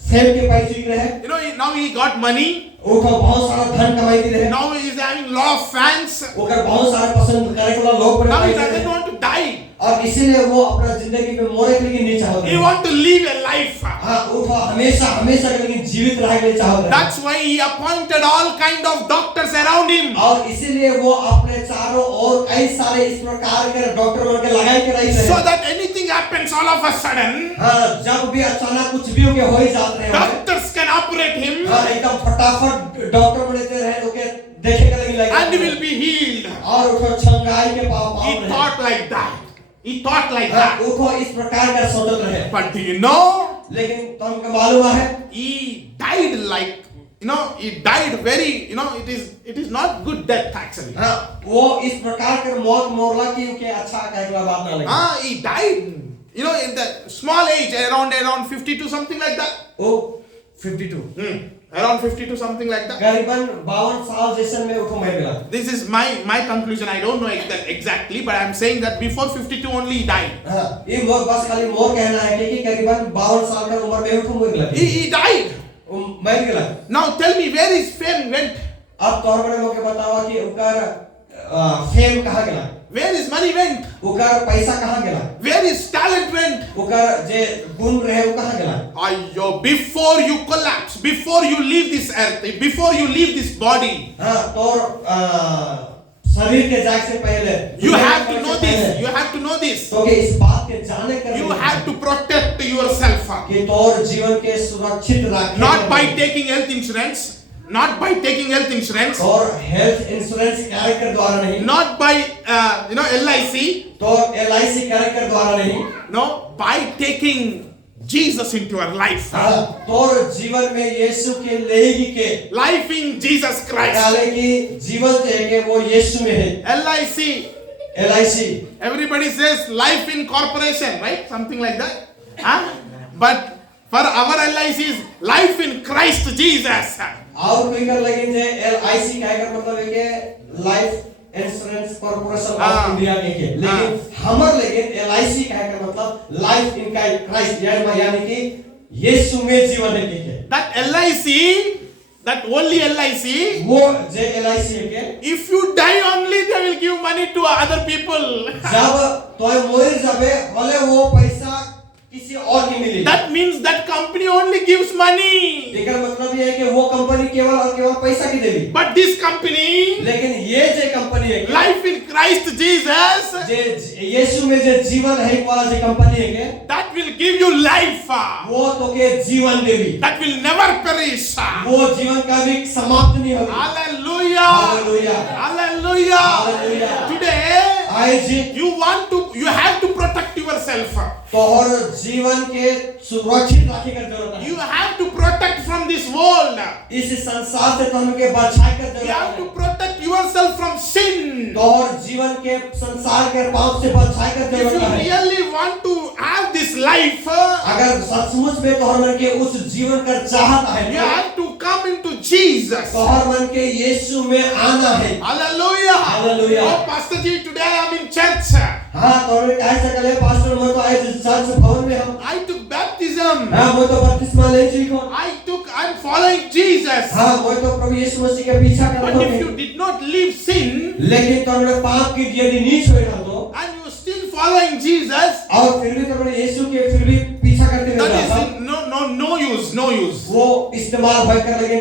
फेम के पैसे रहे। You know, now he got money. वो तो बहुत सारा धन कमाई भी रहे। Now he is having lot of fans. वो कर बहुत सारे पसंद करने वाला लोग Now he बने doesn't want to die. और इसीलिए वो अपना जिंदगी में मरने के लिए नहीं चाहते। He want to live a life. हाँ, वो तो हमेशा के लिए जीवित रहने के लिए चाहते। That's why he appointed all kind of doctors around him. और इसीलिए वो अपने चारों ओर कई सारे इस प्रकार के डॉक्टर बन के लगाए के रही So that anything happens all of a sudden, हाँ, जब भी अचानक कुछ भी हो ही जाते हैं। doctors can operate him हाँ एकदम फटाफट डॉक्टर बने थे रहे तो के देखे कर लगी and he will be healed. और उठो छंगाई के पाव He pav thought like that. He thought like हाँ that. उठो इस प्रकार का सोचते रहे But do you know? लेकिन तुमको मालूम है He died like, he died very, it is not good death actually. हाँ वो इस प्रकार के मौत मोरला की के अच्छा कहला बात ना लगी He died, in the small age, around 52, something like that. O 52 Around 52, something like that. करीबन 52 साल जैसे में उठो मर गया This is my conclusion. I don't know exactly, but I'm saying that before 52 only he died. हाँ ये मोर बस खाली मोर कहना है कि करीबन 52 साल का उम्र में उठो मर गया He died. मर गया Now tell me, where his fame went? अब तौर पर मोके बतावा कि उकर फेम कहाँ गया Where his money went? उकर पैसा कहाँ गया Where his talent went? उकर जे गुण रहे वो कहाँ गया Ayyo, before you collapse, before you leave this earth, before you leave this body, हाँ तौर शरीर के जाग से पहले you have to know this. You have to know this. तो के इस बात के जाने कर You have to protect yourself. कि तौर जीवन के सुरक्षित रखने Not by taking health insurance. Not by taking health insurance. और हेल्थ इंश्योरेंस कैरेक्टर द्वारा नहीं Not by LIC. तो LIC कैरेक्टर द्वारा नहीं No, by taking Jesus into your life. तोर जीवन में यीशु के लेगी के Life in Jesus Christ. काले की जीवन है कि वो यीशु में है LIC. LIC Everybody says life in corporation, right? Something like that. But for our LIC is life in Christ Jesus. और कोई कर लगे जे LIC का का मतलब है कि life insurance corporation of India के लेकिन हमर लेकिन LIC का मतलब लाइफ इन क्राइस्ट यानी कि यीशु में जीवन है के That LIC, that only LIC, वो जे LIC है के if you die only they will give money to other people. जब तो मोर जाबे भले वो पैसा किसी और की मिली That means that company only gives money. इसका मतलब ये है कि वो कंपनी केवल और केवल पैसा की देगी But this company, लेकिन ये जे कंपनी है life in Christ Jesus, जे यीशु में जे जीवन है वाला जे कंपनी है के that will give you life. वो तो के जीवन देवी That will never perish. वो जीवन का भी समाप्त नहीं होगा Hallelujah. Hallelujah. Hallelujah. Hallelujah. Today, आए जी you have to protect yourself. तो और जीवन के सुरक्षित रखने की जरूरत You है have to protect from this world. इस संसार से तो हमके बचाए की You जरूरत have to है protect yourself from sin. तो और जीवन के संसार के पाप से बचाए की If you जरूरत है really want to have this life, अगर सचमुच में तोहर मन के उस जीवन का चाहत है you have to come into Jesus. तोहर मन के यीशु में आना है Hallelujah. Hallelujah. Oh, Pastor Ji, today I am in church. हाँ तोहरे कह सकले पास्टर मैं तो आए चर्च भवन में हम I took baptism. हाँ मैं तो बपतिस्मा ले चुकी हूँ I'm following Jesus. हाँ मैं तो प्रभु यीशु मसीह के पीछा कर But रहा if you हूँ did not leave sin लेकिन तोहरे पाप की यदि नहीं छोड़ा तो and you still following Jesus, और फिर भी तोहरे यीशु के फिर भी पीछा करते that रहा is no use. वो इस्तेमाल भाई कर लगे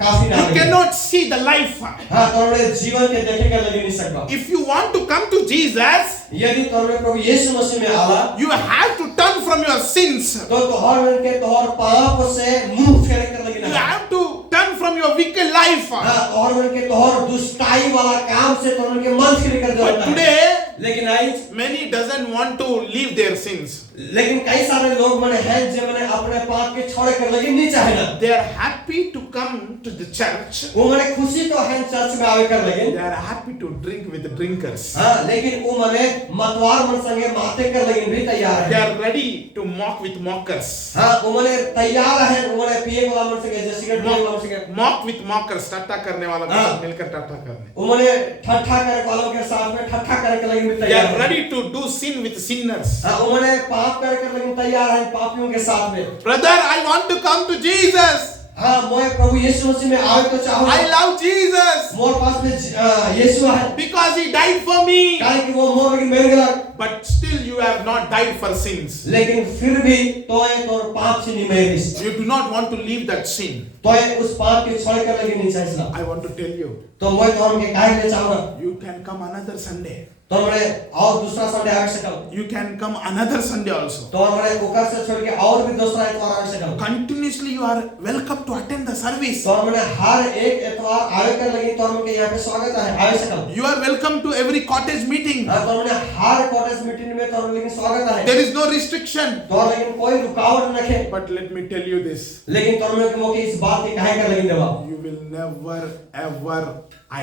काफी ना You लगे cannot see the life. हाँ तोहरे जीवन के देखे का लगे नहीं सकता If you want to come to Jesus, यदि तोहरे प्रभु यीशु मसीह में आला you have to turn from your sins. तो तोहर मन के तोहर पाप से मुंह फेर कर लगे You ना have to turn from your wicked life. हाँ तोहर मन के तोहर दुष्टाई वाला काम से तोहर मन के मन फेर कर But देता है today, लेकिन आज many doesn't want to leave their sins. लेकिन कई सारे लोग मने हैं जो मने अपने पाप के छोड़े कर लगे नहीं चाहे ना They are happy to come to the church. वो मने खुशी तो है चर्च में आवे कर लगे They are happy to drink with the drinkers. हाँ लेकिन वो मने मतवार मन संगे माते कर लगे भी तैयार They है are ready to mock with mockers. हाँ वो मने तैयार है वो मने पिए वाला मन संगे जैसे सिगरेट पिए वाला मन संगे Mock with mockers. टाटा करने वालों के साथ मिलकर टाटा करने. वो मने ठट्ठा करे वालों के साथ में ठट्ठा करे कर लगे भी They तैयार are है ready to do sin with sinners. हाँ वो मने पाप करे कर लगे तैयार है पापियों के साथ में Brother, I want to come to Jesus. हाँ मैं प्रभु यीशु मसीह में आवे तो चाहूँ I love Jesus मोर पास में यीशु है because he died for me. कारण कि वो मोर लगे मेरे गला But still you have not died for sins. लेकिन फिर भी तोए तोर पाप से नहीं मरिस You do not want to leave that sin. तोए उस पाप के छोड़ कर लगे नहीं चाहिए I want to tell you, तो मैं तो हम के काहे ले चाहूँ you can come another Sunday. तो हमने और दूसरा संडे आ सकल You can come another Sunday also. तो हमने ओकर से छोड़ के और भी दूसरा एतवार आ सकल Continuously you are welcome to attend the service. तो हमने हर एक एतवार आवे कर लगी तो हमके यहाँ पे स्वागत है आवे सकल You are welcome to every cottage meeting. तो हमने हर कॉटेज मीटिंग में तो लेकिन स्वागत है There is no restriction. तो लेकिन कोई रुकावट न रखे But let me tell you this. लेकिन तो हमने मौके इस बात की कहे कर लगी देवा You will never ever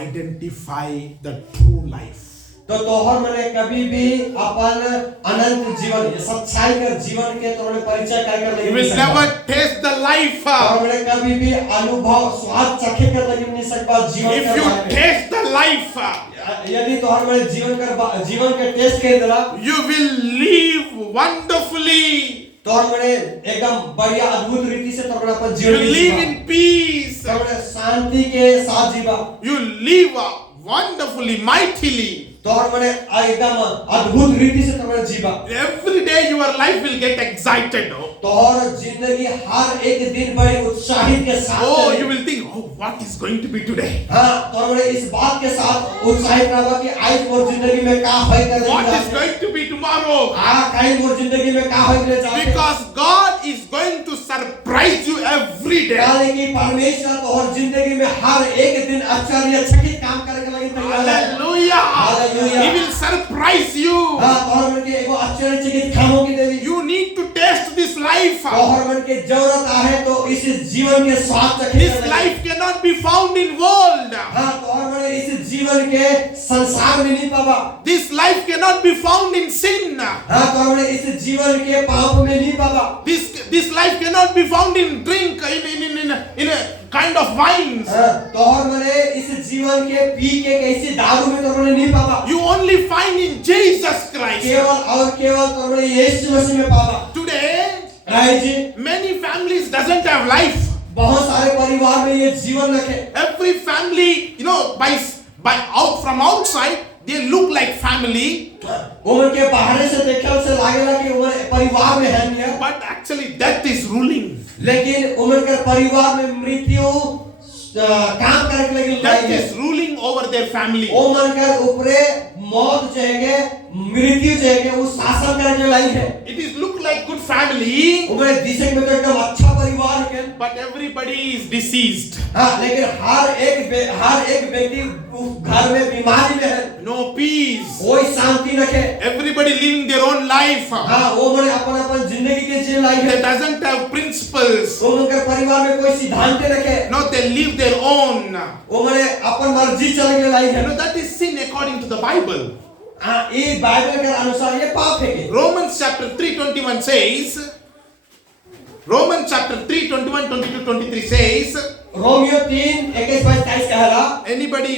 identify the true life. तो तोहर मने कभी भी अपन अनंत जीवन सच्चाई के जीवन के तोहर परिचय कर You will never taste the life. तोहर मने कभी भी अनुभव स्वाद चखे कर लगी नहीं सकबा जीवन If you taste the life, यदि तोहर मने जीवन के टेस्ट के देला you will live wonderfully. तोहर मने एकदम बढ़िया अद्भुत रीति से तोहर अपन You जीवन live in peace. तोहर मने शांति के साथ जीवा You live wonderfully, mightily. तोहर मने एकदम अद्भुत रीति से तोहर जीवा Every day your life will get excited. तोहर जिंदगी हर एक दिन बड़ी उत्साहित के साथ Oh, you will think, oh, what is going to be today? हाँ तोहर मने इस बात के साथ उत्साहित रहबा कि आज मोर जिंदगी में का होई कर What is going to be tomorrow? काई मोर जिंदगी में का होई करे जाते Because God is going to surprise you every day. कारण कि परमेश्वर तोहर जिंदगी में हर एक दिन आश्चर्यचकित काम करे के लगी तैयार है Hallelujah. Hallelujah. He will surprise you. हाँ तोहर मन के एगो आश्चर्यचकित कामों की देवी You need to taste this life. तोहर मन के जरूरत है तो इस जीवन के स्वाद चखे This life cannot be found in world. हाँ तोहर मन इस जीवन के संसार में नहीं पावा This life cannot be found in sin. हाँ तोहर मन इस जीवन के पाप में नहीं पावा This life cannot be found in drink, in a kind of wines. तोहर मन इस जीवन के पी के कैसे दारू में तोहर मन नहीं पावा You only find in Jesus Christ. केवल और केवल तोहर मन यीशु मसीह में पावा Today, Rai ji many families doesn't have life. बहुत सारे परिवार में ये जीवन रखे Every family, by out from outside, they look like family, उम्र के बाहर से देखल से लागेला कि उम्र परिवार में है नहीं but actually death is ruling. लेकिन उम्र के परिवार में मृत्यु काम करे के लगी Death is ruling over their family. उम्र के ऊपरे मौत जगह मृत्यु जगह वो शासन करे के लगी है It is look like good family, उम्र दिशा में तो एकदम अच्छा परिवार के but everybody is deceased. हाँ लेकिन हर एक व्यक्ति घर में बीमारी में है No peace. कोई शांति न है Everybody living their own life. हाँ वो मने अपन जिंदगी के जी लाई They है doesn't have principles. उम्र के परिवार में कोई सिद्धांत न है No, they live their own. वो मने अपन मर्जी चले के लाई है That is sin according to the Bible. हाँ ये बाइबल के अनुसार ये पाप है के Romans chapter 3:21 says, Romans chapter 3:21, 22, 23 says, Romeo 3:21-22 कहला anybody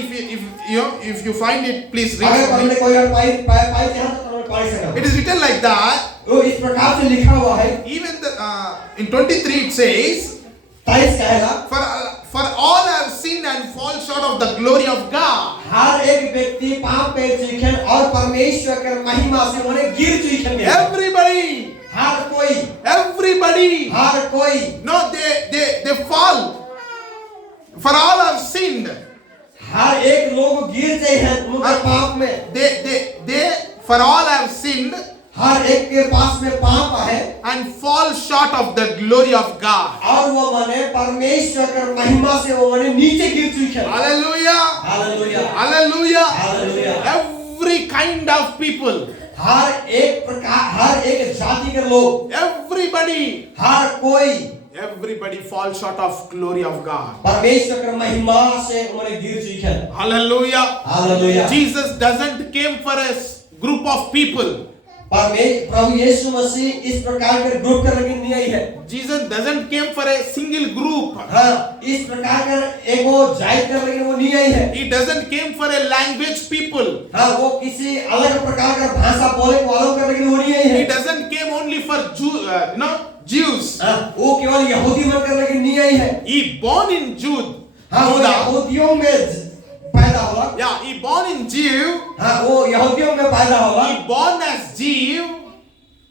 if you find it, please read अगर for तुमने me. कोई अगर पाई चाहे तो तुम पढ़ सकते It is written like that. हो इस प्रकार से लिखा हुआ है Even in 23 it says, 23 कहला for all have sinned and fall short of the glory of God. हर एक व्यक्ति पाप पे चूकन और परमेश्वर के महिमा से उन्हें गिर चूकन है Everybody, हर कोई no, they fall. For all have sinned. हर एक लोग गिर जाए हैं उनके पाप में They for all have sinned हर एक के पास में पाप है and fall short of the glory of God. और वो मने परमेश्वर के महिमा से वो मने नीचे गिर चुके हैं Hallelujah. Hallelujah Hallelujah. Hallelujah Every kind of people. हर एक प्रकार हर एक जाति के लोग Everybody. हर कोई Everybody falls short of glory of God. परमेश्वर के महिमा से उन्हें गिर चुके हैं Hallelujah. Hallelujah Jesus doesn't came for a group of people. प्रभु यीशु मसीह इस प्रकार के ग्रुप के लगी नहीं आई है Jesus doesn't came for a single group. हाँ इस प्रकार का एगो जाइत कर लगी वो नहीं आई है He doesn't came for a language people. हाँ वो किसी अलग प्रकार का भाषा बोले वालों कर लगी वो नहीं आई है He doesn't came only for Jews. हाँ वो केवल यहूदी मन कर लगी नहीं आई है He born in Jude. हाँ वो यहूदियों में पैदा हुआ Yeah, he born in Jew. हाँ वो यहूदियों में पैदा हुआ He born as Jew.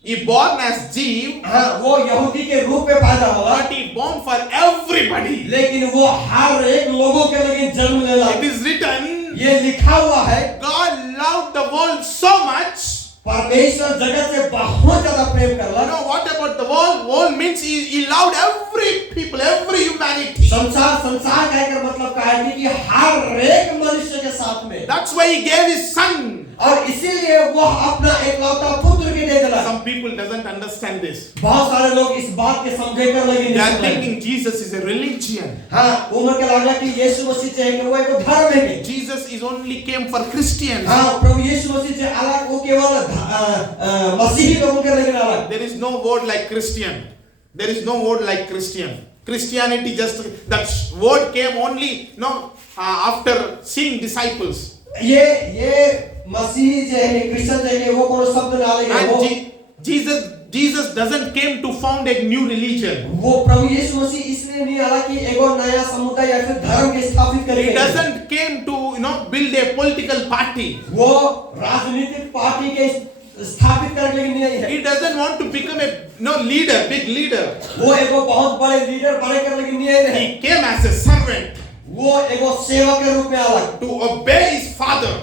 He born as Jew. हाँ वो यहूदी के रूप में पैदा हुआ But he born for everybody. लेकिन वो हर एक लोगों के लिए जन्म लेला It is written. ये लिखा हुआ है, God loved the world so much. परमेश्वर जगत से बहुत ज्यादा प्रेम You करला। know what about the world? World means he loved every people, every humanity. संसार कहकर मतलब क्या है कि हर एक मनुष्य के साथ में। That's why he gave his son. और इसीलिए वो अपना एकलौता पुत्र के दे दिला। Some people doesn't understand this. बहुत सारे लोग इस बात के समझे कर लगे They are नहीं। thinking Jesus is a religion. हाँ, उम्र के लगा कि यीशु मसीह जो है कि वो एक धर्म है। Jesus is only came for Christians. हाँ, प्रभु यीशु मसीह जो अलग वो केवल मसीही लोगों के लिए अलग। There is no word like Christian. There is no word like Christian. Christianity just that word came only after seeing disciples. ये मसीह जो है क्रिश्चियन जो है वो कोनो शब्द ना लेंगे वो। And Jesus doesn't came to found a new religion. वो प्रभु यीशु मसीह इसलिए नहीं आया कि एगो नया समुदाय या फिर धर्म के स्थापित He करेंगे। doesn't came to build a political party. वो राजनीतिक पार्टी के स्थापित करने के लिए नहीं है। He doesn't want to become a leader, big leader. वो एगो बहुत बड़े लीडर बने करने के लिए नहीं है। He came as a servant वो एगो सेवक के रूप में आया। to obey his father.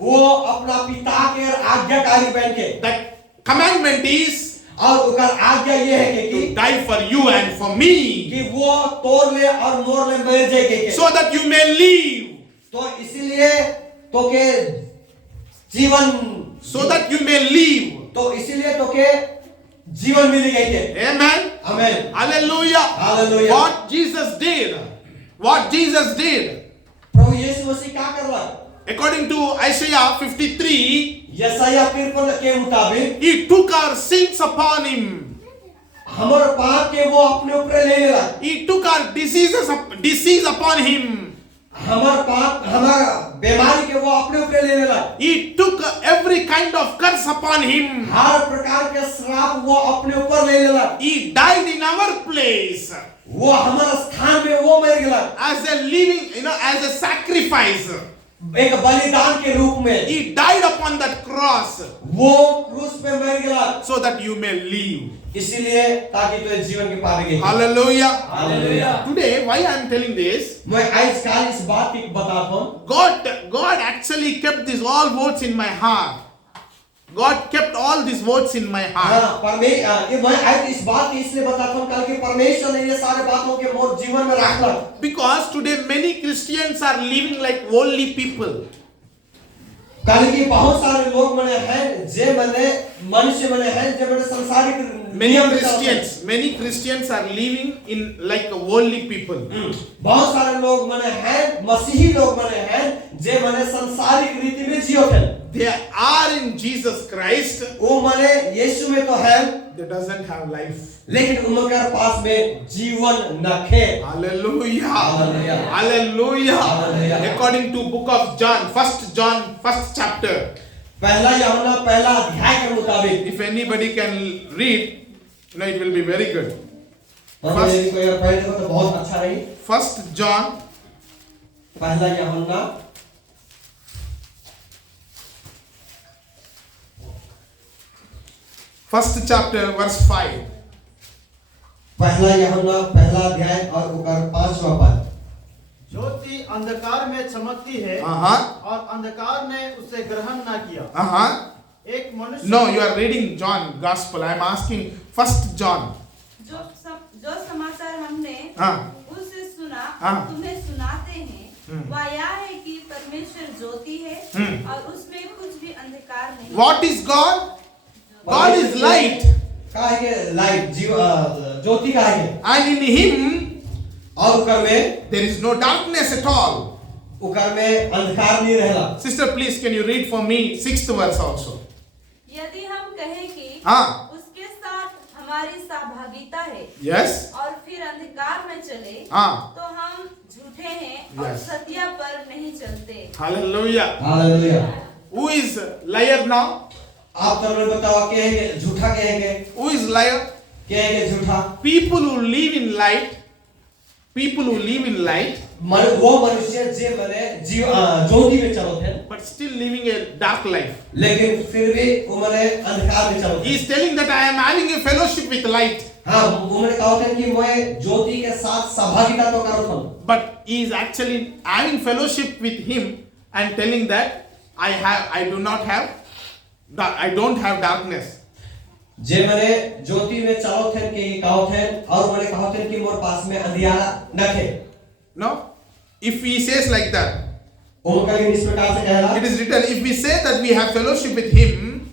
वो अपना पिता के आज्ञाकारी बन के। That commandment is और उसका आज्ञा ये है कि to die for you and for me, कि वो तोड़ ले और मोड़ ले मर जाए so that you may live. तो इसीलिए तो के जीवन So that you may live. तो इसीलिए तो के जीवन मिल गई है। Amen. Amen. Hallelujah. Hallelujah. What Jesus did. What Jesus did. प्रभु यीशु मसीह क्या कर रहा है? According to Isaiah 53, यशायाह 53 के मुताबिक he took our sins upon him. हमारे पाप के वो अपने ऊपर ले लिया। He took our disease upon him. हमारे पाप हमारा बीमारी के वो अपने ऊपर ले लिया। He took every kind of curse upon him. हर प्रकार के श्राप वो अपने ऊपर ले लिया। He died in our place वो हमारे स्थान में वो मर गया। as a living, as a sacrifice. एक बलिदान के रूप में He died upon that cross वो क्रूस पे मर गया so that you may live. इसीलिए ताकि तो जीवन के पावे। Hallelujah. Hallelujah. Today, why I am telling this? मैं आज काल इस बात की बताता हूँ। God actually kept these all words in my heart. God kept all these words in my heart. हाँ, मैं आज इस बात की इसलिए बताता हूँ कल कि परमेश्वर ने ये सारे बातों के मोर जीवन में रखा। Because today many Christians are living like worldly people. कल की बहुत सारे लोग मने हैं जे मने मनुष्य मने हैं जे मने संसारिक Many Christians are living in like a worldly people. बहुत सारे लोग मने हैं मसीही लोग मने हैं जे मने संसारिक रीति में जियो थे। They are in Jesus Christ. वो मने यीशु में तो है। They doesn't have life. लेकिन उनके पास में जीवन न है। Hallelujah. Hallelujah. Hallelujah. Hallelujah. According to book of John, 1 John, 1st chapter. पहला यूहन्ना पहला अध्याय के मुताबिक If anybody can read, it will be very good. यदि कोई पढ़े तो बहुत अच्छा रही। 1 John, पहला यूहन्ना 1st chapter, verse 5. पहला यूहन्ना पहला अध्याय और उकर 5वां पद। ज्योति अंधकार में चमकती है और अंधकार ने उसे ग्रहण न किया। एक मनुष्य No, you are reading John Gospel. I am asking 1 John. जो समाचार हमने उससे सुना तुम्हें सुनाते हैं वह यह है कि परमेश्वर ज्योति है और उसमें कुछ भी अंधकार नहीं। What is God? God is light. का है के लाइट ज्योति का है। And in Him और उकर में there is no darkness at all. उकर में अंधकार नहीं रहला। Sister, please can you read for me 6th verse also? यदि हम कहें कि उसके साथ हमारी सहभागिता है Yes. और फिर अंधकार में चले तो हम झूठे हैं और सत्य पर नहीं चलते। Hallelujah. Hallelujah. Who is liar now? आप तब बताओ क्या है कि झूठा क्या है कि Who is liar? क्या है कि झूठा? People who live in light. People who live in light. वो मनुष्य जे मने ज्योति में चलते हैं but still living a dark life. लेकिन फिर भी उन्हें अंधकार में चलते He is telling that I am having a fellowship with light. हाँ, उन्हें कहा था कि मैं ज्योति के साथ सहभागिता तो करूँ। But he is actually having fellowship with him and telling that I don't have darkness. जे मने ज्योति में चलो थे कि कहो थे और मने कहो थे कि मोर पास में अंधियारा न थे. No, if he says like that, उनका ये इस प्रकार से कहला. it is written, if we say that we have fellowship with him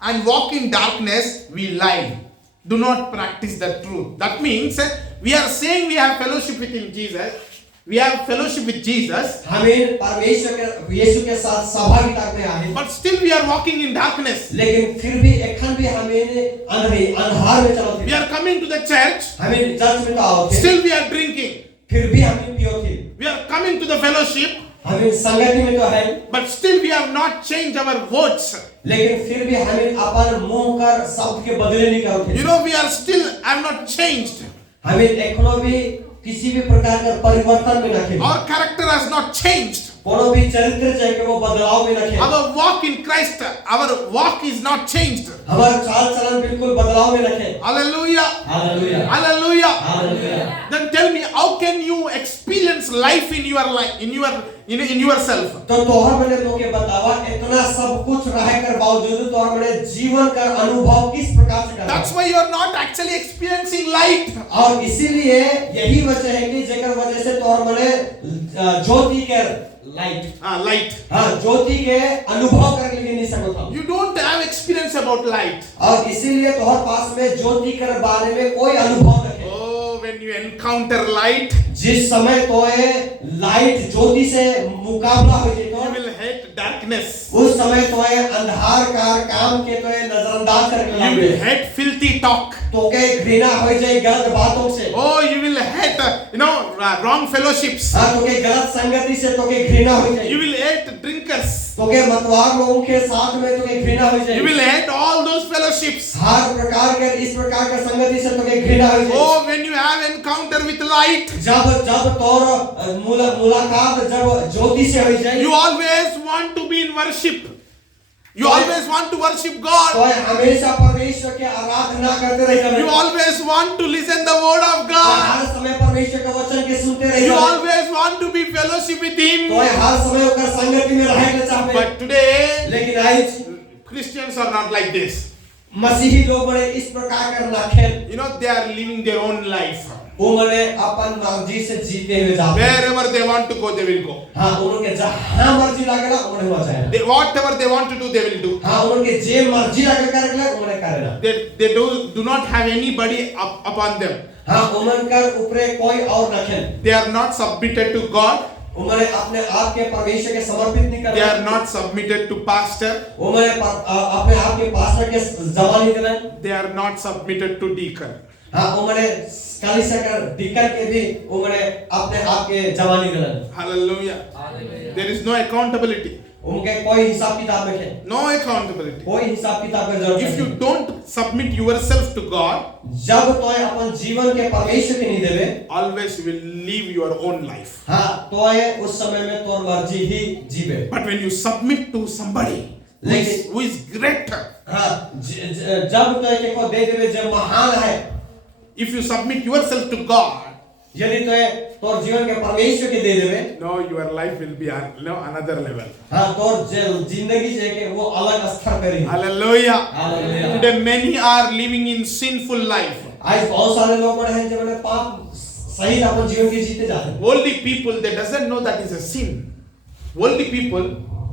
and walk in darkness, we lie. Do not practice the truth. That means we are saying we have fellowship with him, Jesus. We have fellowship with Jesus. हमें परमेश्वर के यीशु के साथ सहभागिता में आए. But still we are walking in darkness. लेकिन फिर भी एकन भी हमें अंधार में चलो थे. We are coming to the church. हमें चर्च में तो आओ थे. Still we are drinking. फिर भी हमें पियो थे. We are coming to the fellowship. हमें संगति में तो है. But still we have not changed our words. लेकिन फिर भी हमें अपन मुंह कर शब्द के बदले नहीं करो थे. You know, we are still have not changed. हमें एखनो भी किसी भी प्रकार का परिवर्तन में रखे. Our character has not changed. कोनो भी चरित्र चाहे कि वो बदलाव में रखे. Our walk in Christ, our walk is not changed. हमारा चाल चलन बिल्कुल बदलाव में रखे. Hallelujah. Hallelujah. Hallelujah. Hallelujah. Then tell me, how can you experience life in your life, in yourself? तो तोहर मैंने तोके बतावा इतना सब कुछ रहे कर बावजूद तोहर मैंने जीवन का अनुभव किस प्रकार से करना. That's why you are not actually experiencing light. और इसीलिए यही वजह है कि जेकर वजह से तोहर मैंने ज्योति के लाइट. Light. हाँ, ज्योति के अनुभव करने के नहीं सकता. You don't have experience about light. और इसीलिए तोहर पास में ज्योति के बारे में कोई अनुभव नहीं. Oh, when you encounter light, जिस समय तोए लाइट ज्योति से मुकाबला हो जाए you will hate darkness. उस समय तोए अंधार का काम के तोए नजरअंदाज करने You will लगे. hate filthy talk. तोके घृणा हो जाए गलत बातों से. Oh, you will hate, wrong fellowships. हाँ, तोके गलत संगति से तोके घृणा हो जाए. You will hate drinkers. तोके मतवार लोगों के साथ में तोके घृणा हो जाए. You will hate all those fellowships. हर प्रकार के इस प्रकार के संगति से तोके घृणा हो जाए. Oh, when you have encounter with light, जब तोर मुलाकात जब ज्योति से हो जाए. you always want to be in worship. You always want to worship God. तोए हमेशा परमेश्वर के आराधना करते रहे. You always want to listen the word of God. हर समय परमेश्वर के वचन के सुनते रहे. You always want to be fellowship with Him. तोए हर समय ओकर संगति में रहना चाहते. But today, लेकिन आज Christians are not like this. मसीही लोग बड़े इस प्रकार का नाखेल. You know, they are living their own life. वो मने अपन मर्जी से जीते हुए जाते. Wherever they want to go, they will go. हाँ, उनके जहाँ मर्जी लगेगा उन्हें हो जाएगा. Whatever they want to do, they will do. हाँ, उनके जे मर्जी लगेगा उन्हें करेगा. They do not have anybody upon them. हाँ, उनके ऊपर कोई और नखेल. They are not submitted to God. उन्हें अपने आप के परमेश्वर के समर्पित नहीं करना. They are not submitted to pastor. उन्हें अपने आप के पास्टर के जमानी देना. They are not submitted to deacon. हाँ, उन्हें कालिसा कर डिकन के भी उन्हें अपने आप के जमानी देना. Hallelujah. Hallelujah. There is no accountability. उनके कोई हिसाब किताब में है. No accountability. कोई हिसाब किताब का जरूरत If you नहीं. don't submit yourself to God, जब तो अपन जीवन के परमेश्वर के नहीं देवे. always you will live your own life. हाँ, तो ये उस समय में तोर मर्जी ही जीवे. But when you submit to somebody who is greater, हाँ, जब तो एक को दे देवे जब महान है. if you submit yourself to God, यदि तो तोर जीवन के परमेश्वर के दे देवे. no, your life will be another level. हाँ, तोर जिंदगी से के वो अलग स्तर करेगी. Hallelujah. Hallelujah. Today many are living in sinful life. आज बहुत सारे लोग बड़े हैं जो मैंने पाप सही अपन जीवन के जीते जाते हैं. Worldly people, they doesn't know that is a sin. Worldly people,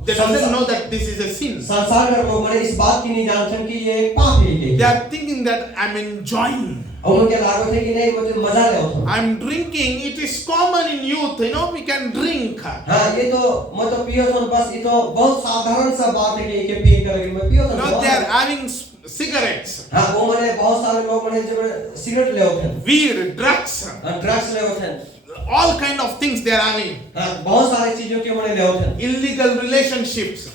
they doesn't know that this is a sin. संसार के लोग बड़े इस बात की नहीं जानते कि ये एक पाप है. They are thinking that I'm enjoying. और उनके लागत है कि नहीं मुझे मजा ले होता. I'm drinking. It is common in youth. We can drink. हाँ, ये तो मतलब पियो तो बस ये तो बहुत साधारण सा बात है कि पिए करेंगे मैं पियो तो. They are having cigarettes. हाँ, वो मैंने बहुत सारे लोग बड़े जो सिगरेट ले होते हैं. Weed, drugs. ड्रग्स ले होते हैं. All kind of things they are having. हाँ, बहुत सारी चीजों के बड़े ले होते हैं. Illegal relationships.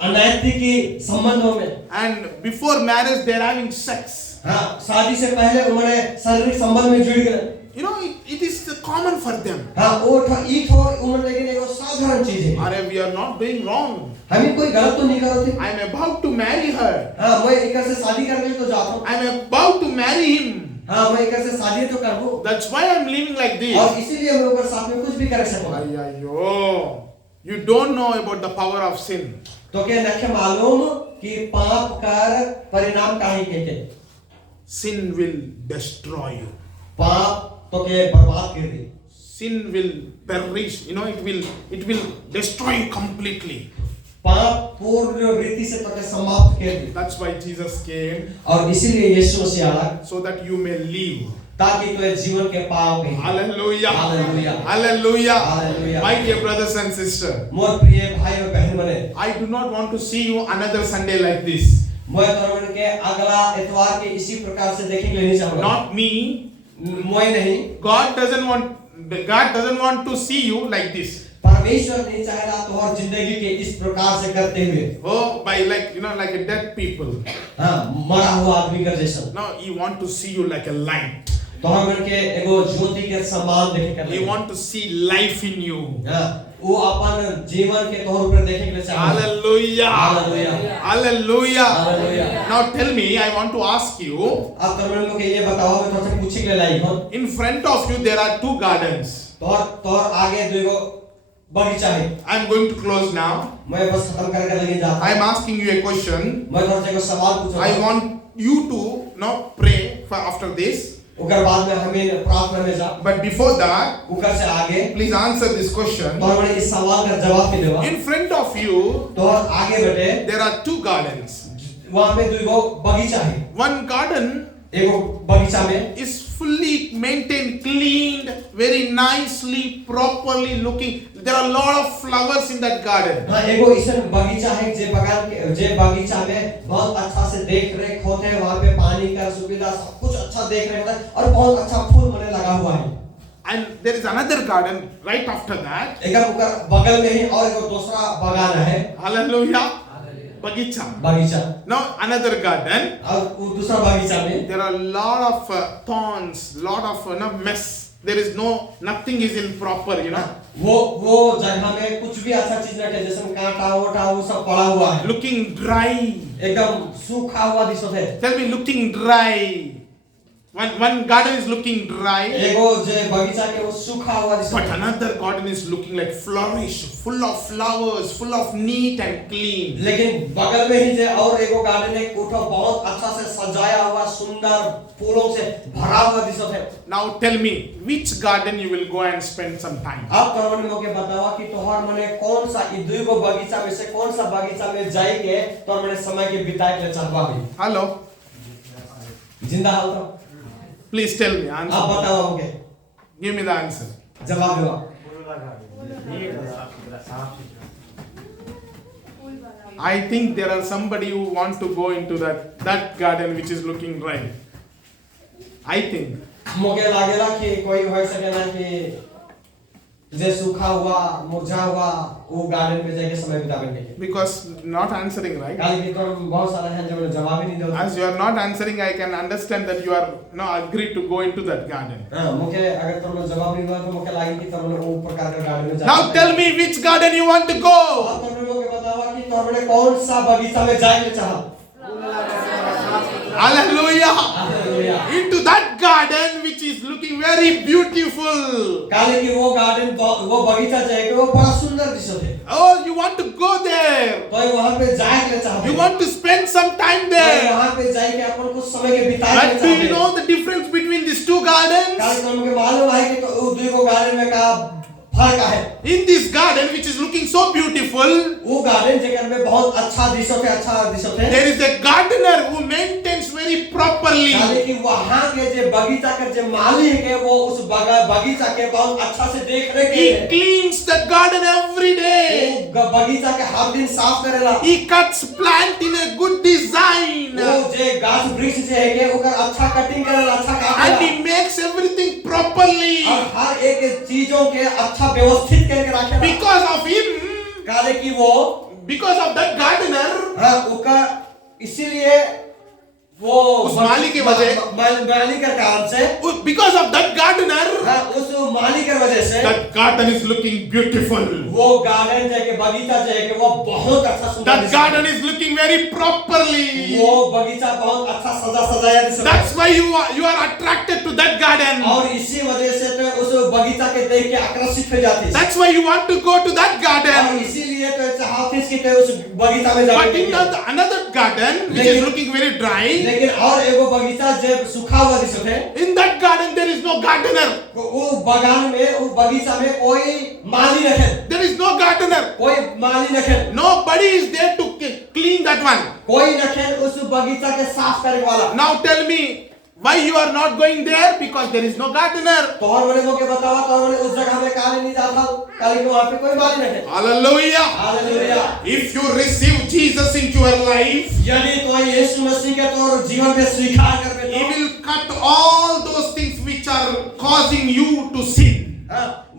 अनैतिक संबंधों में. And before marriage they are having sex. हाँ, शादी से पहले उन्होंने शारीरिक संबंध में जुड़ गए. It is common for them. हाँ, वो ईट हो उन्होंने लेकिन एक साधारण चीज है. Are we are not doing wrong. हमें कोई गलत तो नहीं कर रहे थे. I am about to marry her. हाँ, मैं एक से शादी करने तो जाता हूँ. I am about to marry him. हाँ, मैं एक से शादी तो करूँ. That's why I am living like this. और इसीलिए मैं ऊपर साथ में कुछ भी कर सकता हूँ. Ayyo. You don't know about the power of sin. तो के नखे मालूम कि पाप कर परिणाम काहे के Sin will destroy you. पाप तो के बर्बाद कर दे Sin will perish. You know, it will destroy you completely. पाप पूर्ण रीति से तो के समाप्त कर दे That's why Jesus came, और इसीलिए यीशु मसीह आया so that you may live. ताकि तो जीवन के पाओगे Hallelujah. Hallelujah. Hallelujah. Hallelujah. My dear brothers and sisters, मोर प्रिय भाई और बहन बने I do not want to see you another Sunday like this. मैं तोरमन के अगला इतवार के इसी प्रकार से देखेंगे नहीं चाहूंगा Not me. मैं नहीं God doesn't want to see you like this. परमेश्वर नहीं चाहेगा तो और जिंदगी के इस प्रकार से करते हुए Oh, by like a dead people. हाँ मरा हुआ आदमी का जैसा No, He want to see you like a light. तो हम के एगो ज्योति के समान देखे कर He want to see life in you. हाँ वो अपन जीवन के तौर पर देखे के लिए चाहता है Hallelujah. Hallelujah. Hallelujah. Hallelujah. Now tell me, I want to ask you. अब तोरमन को ये बताओ मैं तुमसे पूछने के लिए लाई हूँ In front of you there are two gardens. तो आगे दो बगीचा है I am going to close now. मैं बस खत्म करके लगे जाता I am asking you a question. मैं तुमसे एक सवाल पूछूंगा I want you to now pray for after this. उकर बाद में हमें प्रार्थना में जा But before that, उकर से आगे please answer this question. तो हमने इस सवाल का जवाब भी देवा In front of you तो आगे बढ़े there are two gardens. वहाँ पे दो बगीचा है One garden एगो बगीचा में is fully maintained, cleaned, very nicely, properly looking. There are a lot of flowers in that garden. हाँ एगो इसन बगीचा है जे बगीचा में बहुत अच्छा से देख रेख होते हैं वहाँ पे पानी का सुविधा सब कुछ अच्छा देख रेख होता है और बहुत अच्छा फूल मने लगा हुआ है And there is another garden right after that. एक उकर बगल में ही और एगो दूसरा बगान है Hallelujah. Bagicha. बगीचा Now another garden. और वो दूसरा बगीचा में There are a lot of thorns, lot of mess. There is nothing is in proper, वो जगह में कुछ भी अच्छा चीज नहीं है जैसे कांटा वोटा वो सब पड़ा हुआ है Looking dry. एकदम सूखा हुआ दिसत है Tell me, looking dry. One garden is looking dry. एगो जे बगीचा के वो सूखा हुआ दिसत But है another garden is looking like flourish, full of flowers, full of neat and clean. लेकिन बगल में ही जे और एगो गार्डन है उठो बहुत अच्छा से सजाया हुआ सुंदर फूलों से भरा हुआ दिसत है Now tell me, which garden you will go and spend some time? अब तोरमन मोके बतावा कि तोहर मने कौन सा ई दुई गो बगीचा में से कौन सा बगीचा में जाइके तोर मने समय के बिताए के चाहबा भी Hello? जिंदा हाल तो Please tell me, आप answer. बताओ मोके Give me the answer. जवाब दो I think there are somebody who want to go into that garden which is looking dry. I think. मोके लागेला कि कोई हो सकेला कि जे सूखा हुआ मुरझा हुआ वो गार्डन में जाके समय बितावे के Because not answering, right? काल की तो बहुत सारा है जो जवाब ही नहीं दे As you are not answering, I can understand that you are agreed to go into that garden. हां मोके अगर तुम जवाब नहीं दो तो मोके लागे कि तुम वो प्रकार का गार्डन में जा Now tell me which garden you want to go. अब तुम लोग के बतावा कि तुमने कौन सा बगीचा में जाए के चाहा Hallelujah. Hallelujah Into that garden which is looking very beautiful. काले की वो गार्डन वो बगीचा जाए कि वो बड़ा सुंदर दिसत है Oh, you want to go there. तो वहां पे जाए के चाहते You want to spend some time there. वहां पे जाए के अपन कुछ समय के बिताए के But do you चाहते know the difference between these two gardens? काले तुमके मालूम है कि तो वो दुई को गार्डन में का फर्क है In this garden which is looking so beautiful, वो गार्डन जेकर में बहुत अच्छा दिसत है there is a gardener who maintains very properly. काले कि वहां के जे बगीचा के जे मालिक है वो उस बगीचा के बहुत अच्छा से देख रहे He के cleans the garden every day. वो बगीचा के हर दिन साफ करेला He cuts plant in a good design. वो जे गाछ वृक्ष जे है के ओकर अच्छा कटिंग करेला अच्छा And काटेला he makes everything properly. और हर एक चीजों के अच्छा व्यवस्थित करके रखेला Because of him, काले कि वो because of that gardener, हां ओका इसीलिए वो उस माली की वजह, माली के कारण से, because of that gardener, उस माली के वजह से that garden is looking beautiful. वो गार्डन जो है कि बगीचा जो है कि वो बहुत अच्छा सुंदर That garden is looking very properly. वो बगीचा बहुत अच्छा सजाया दिख रहा है। That's why you are attracted to that garden. और इसी वजह से तो उस बगीचा के देख के आकर्षित हो जाती है। That's why you want to go to that और garden. इसीलिए तो चाहते हैं कि उस बगीचा में But जाके in another garden, which is looking very dry, लेकिन और एगो बगीचा जो सूखा हुआ दिख रहा है, in that garden there is no gardener. वो बगान में वो बगीचा में कोई माली नहीं है, There is no gardener. कोई माली नहीं है, Nobody is there to clean that one. कोई नहीं है उस बगीचा के साफ करने वाला। Now tell me, why you are not going there? Because there is no gardener. तो और बड़े को बतावा, तो और उस जगह में काले नहीं जाता, काले के वहाँ पे कोई माली नहीं है। Hallelujah. Hallelujah. If you receive Jesus into your life, यदि तो यीशु मसीह के तो जीवन में स्वीकार कर बे, He will cut all those things which are causing you to sin.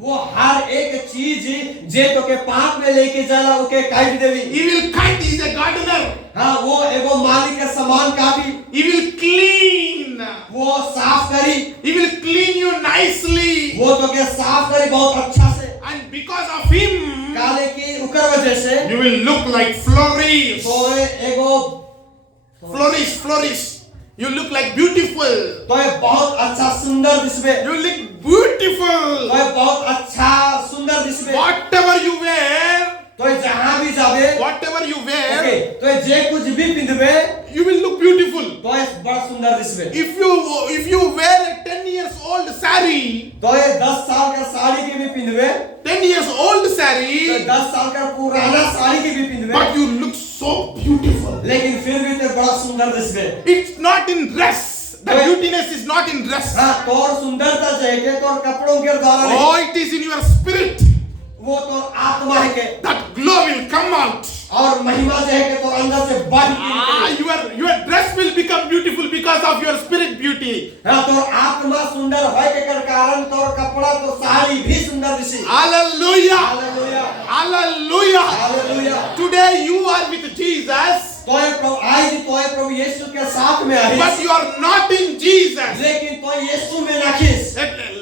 वो हर एक चीज जे तो के पाप में लेके जाला ओके काट देवी। He will cut. He is a gardener. हाँ, वो एगो मालिक के समान का भी He will clean. वो साफ करी, He will clean you nicely. वो तो के साफ करी बहुत अच्छा से। And because of Him, काले की उकर वजह से you will look like flourish. तो एगो Flourish. You look like beautiful. तो ये बहुत अच्छा सुंदर दिसबे, You look beautiful. तो ये बहुत अच्छा सुंदर दिसबे। Whatever you wear, तो ये जहाँ भी जाबे, whatever you ओके, wear, तो ये जे कुछ भी पिंधबे, you will look beautiful. तो ये बड़ा सुंदर दिसबे। If you wear a 10 years old saree, तो ये 10 साल का साड़ी के भी पिंधबे, 10 years old तो saree, 10 साल का पुराना साड़ी के भी पिंधबे, but you look so beautiful. लेकिन फिर भी तो बड़ा सुंदर दिसबे। It's not in dress. The beautiness is not in dress. हाँ, तोर सुंदरता जो है के तोर कपड़ों के द्वारा नहीं, Oh, it is in your spirit. वो तोर आत्मा है के, That glow will come out. और महिमा जो है के तोर अंदर से बढ़ के निकले। Your dress will become beautiful because of your spirit beauty. हाँ, तोर आत्मा सुंदर होय के कारण तोर कपड़ा तो साड़ी भी सुंदर दिसी। Hallelujah. Hallelujah, Hallelujah. Hallelujah. Today you are with Jesus, तो ये प्रभु आज तो ये प्रभु यीशु के साथ में आई, but you are not in Jesus. लेकिन तो यीशु में नाखिस।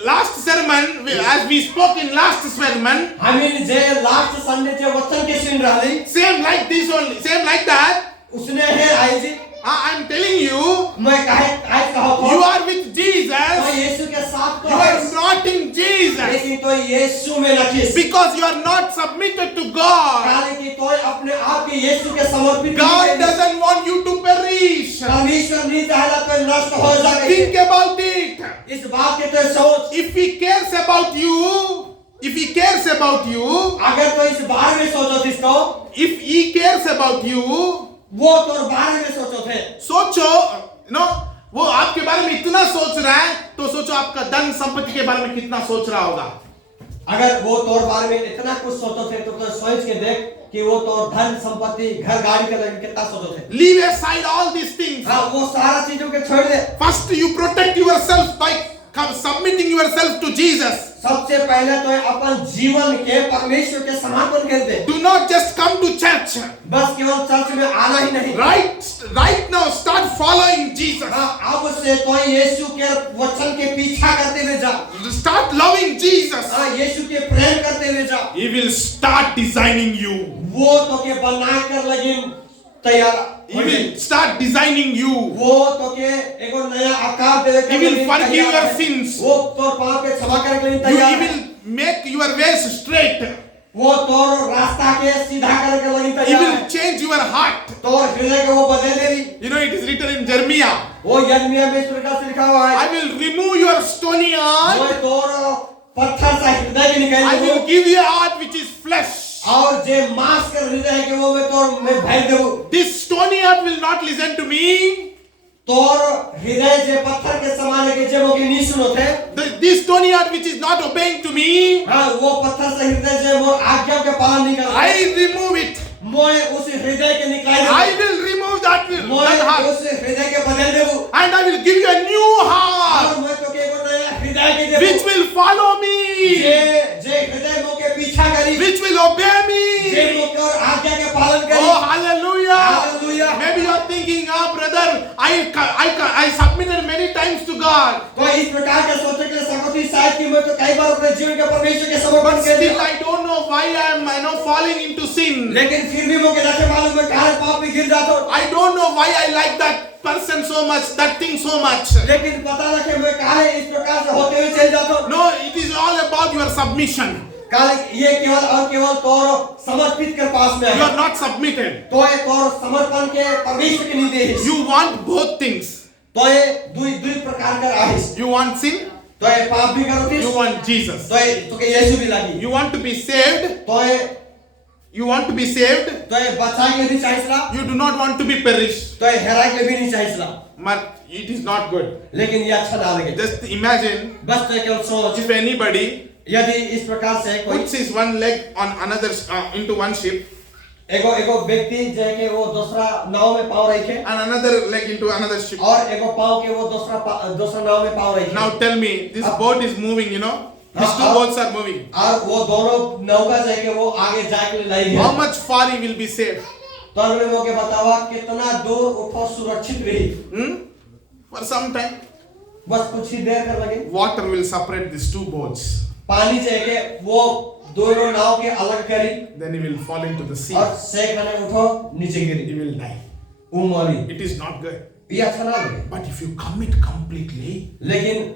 Last sermon, as we spoke in last sermon, हमें जे लास्ट संडे जे वचन के सुन रही, same like this only, same like that. उसने है आई जी, I am telling you, मैं आज कहा you are with तो Jesus, यीशु के साथ तो you है, are not in Jesus, लेकिन तो यीशु में नाखिस। because you are not submitted to God. कारण कि तो अपने आप के यीशु के समर्पित God नहीं है। doesn't want you to perish. परमेश्वर नहीं चाहता तो नष्ट हो जाए। Think about it. इस बात के तो सोच, If He cares about you, if He cares about you, अगर तो इस बारे में सोचो इसको, if He cares about you, वो तो बारे में सोचो थे। सोचो, वो आपके बारे में इतना सोच रहा है, तो सोचो आपका धन संपत्ति के बारे में कितना सोच रहा होगा। अगर वो तोर बारे में इतना कुछ सोचो थे तो सोच के देख कि वो तो धन संपत्ति घर गाड़ी के लगे कितना सोचो थे। Leave aside all these things. हाँ, वो सारा चीजों के छोड़ दे। First you protect yourself by submitting yourself to Jesus. सबसे पहले तो अपन जीवन के परमेश्वर के समर्पण कर दे। Do not just come to church. बस केवल चर्च में आना ही नहीं। Right now start following Jesus. हाँ, अब से तो यीशु के वचन के पीछा करते हुए जा। Start loving Jesus. हाँ, यीशु के प्रेम करते हुए जा। He will start designing you. वो तो के बना कर लगी तैयार। He will start designing you. वो तो के एक नया आकार दे के He will forgive your sins. वो तो पाप के क्षमा करने के लिए He तैयार है। will make your ways straight. वो तो रास्ता के सीधा करने के लिए He तैयार है। will change your heart. तो हृदय को वो बदल देगी। You know, it is written in Jeremiah, वो यिर्मयाह में इस प्रकार से लिखा हुआ है, I will remove your stony वो heart. तो पत्थर सा हृदय के निकाल I will दूँ give you a heart which is flesh. और जे मांस के हृदय के वो मैं भर दूँ। This stony heart will not listen to me. तोर हृदय जे पत्थर के समान है कि जे वो की नहीं सुनो थे। This stony heart which is not obeying to me, हाँ, वो पत्थर से हृदय जे वो आज्ञा के पालन नहीं कर रहा। I remove it. मैं उस हृदय के निकाल दूँ। I will remove that मैं heart. उस हृदय के बदल दूँ। And I will give you a new और heart मैं तो के वो नया हृदय के दूँ। which will follow me, जे हृदय मो के पीछा करी। which will obey J me. मो के और आज्ञा के पालन करी। Oh, hallelujah. Hallelujah. Maybe you are thinking, brother, I submitted many times to God. तो इस प्रकार के सोचने के लिए सकते हैं शायद कि मैं तो कई बार अपने जीवन के परमेश्वर के समर्पण But कर still दिया, I don't know why I am falling into sin. लेकिन फिर भी मुझे नहीं मालूम मैं कहाँ पाप में गिर जाता हूँ, I don't know why I like that person so much, that thing so much. लेकिन पता ना कि मैं कहाँ इस प्रकार से होते हुए चल जाता हूँ। No, it is all about your submission. ये केवल और केवल तोर समर्पित कर पास में You है, are not submitted. तो ये तोर समर्पण के परमेश्वर के निर्देश, You want both things. तो ये दुई प्रकार का आहिस, You want sin, तो ये पाप भी करो you तीस, want Jesus. तो ये तो के यीशु भी लगी, You want to be saved, तो ये बचाई के भी चाहिए ला, you do not want to be perished. तो ये हेराई के भी नहीं चाहिए ला, But it is not good. लेकिन ये अच्छा ना लगे। Just imagine बस तो केवल सोच, if anybody यदि इस प्रकार से कोई puts his one leg on another into one ship एगो व्यक्ति जो है कि वो दूसरा नाव में पाँव रखे and another leg into another ship. और एगो पाँव के वो दूसरा नाव में पाँव रखे, Now tell me, this boat is moving, you know. These two boats are moving. और वो दोनों नौका जो है कि वो आगे जाके लाई है, How much far he will be safe? तो हमने वो के बतावा कितना दूर उठो सुरक्षित रही, For some time, बस कुछ ही देर कर लगे, water will separate these two boats. पानी जो है कि वो दोनों नाव के अलग करी Then he will fall into the sea. और सेकने उठो नीचे He Giri, will die. Umri, It is not good. ये अच्छा ना लगे। But if you commit completely, लेकिन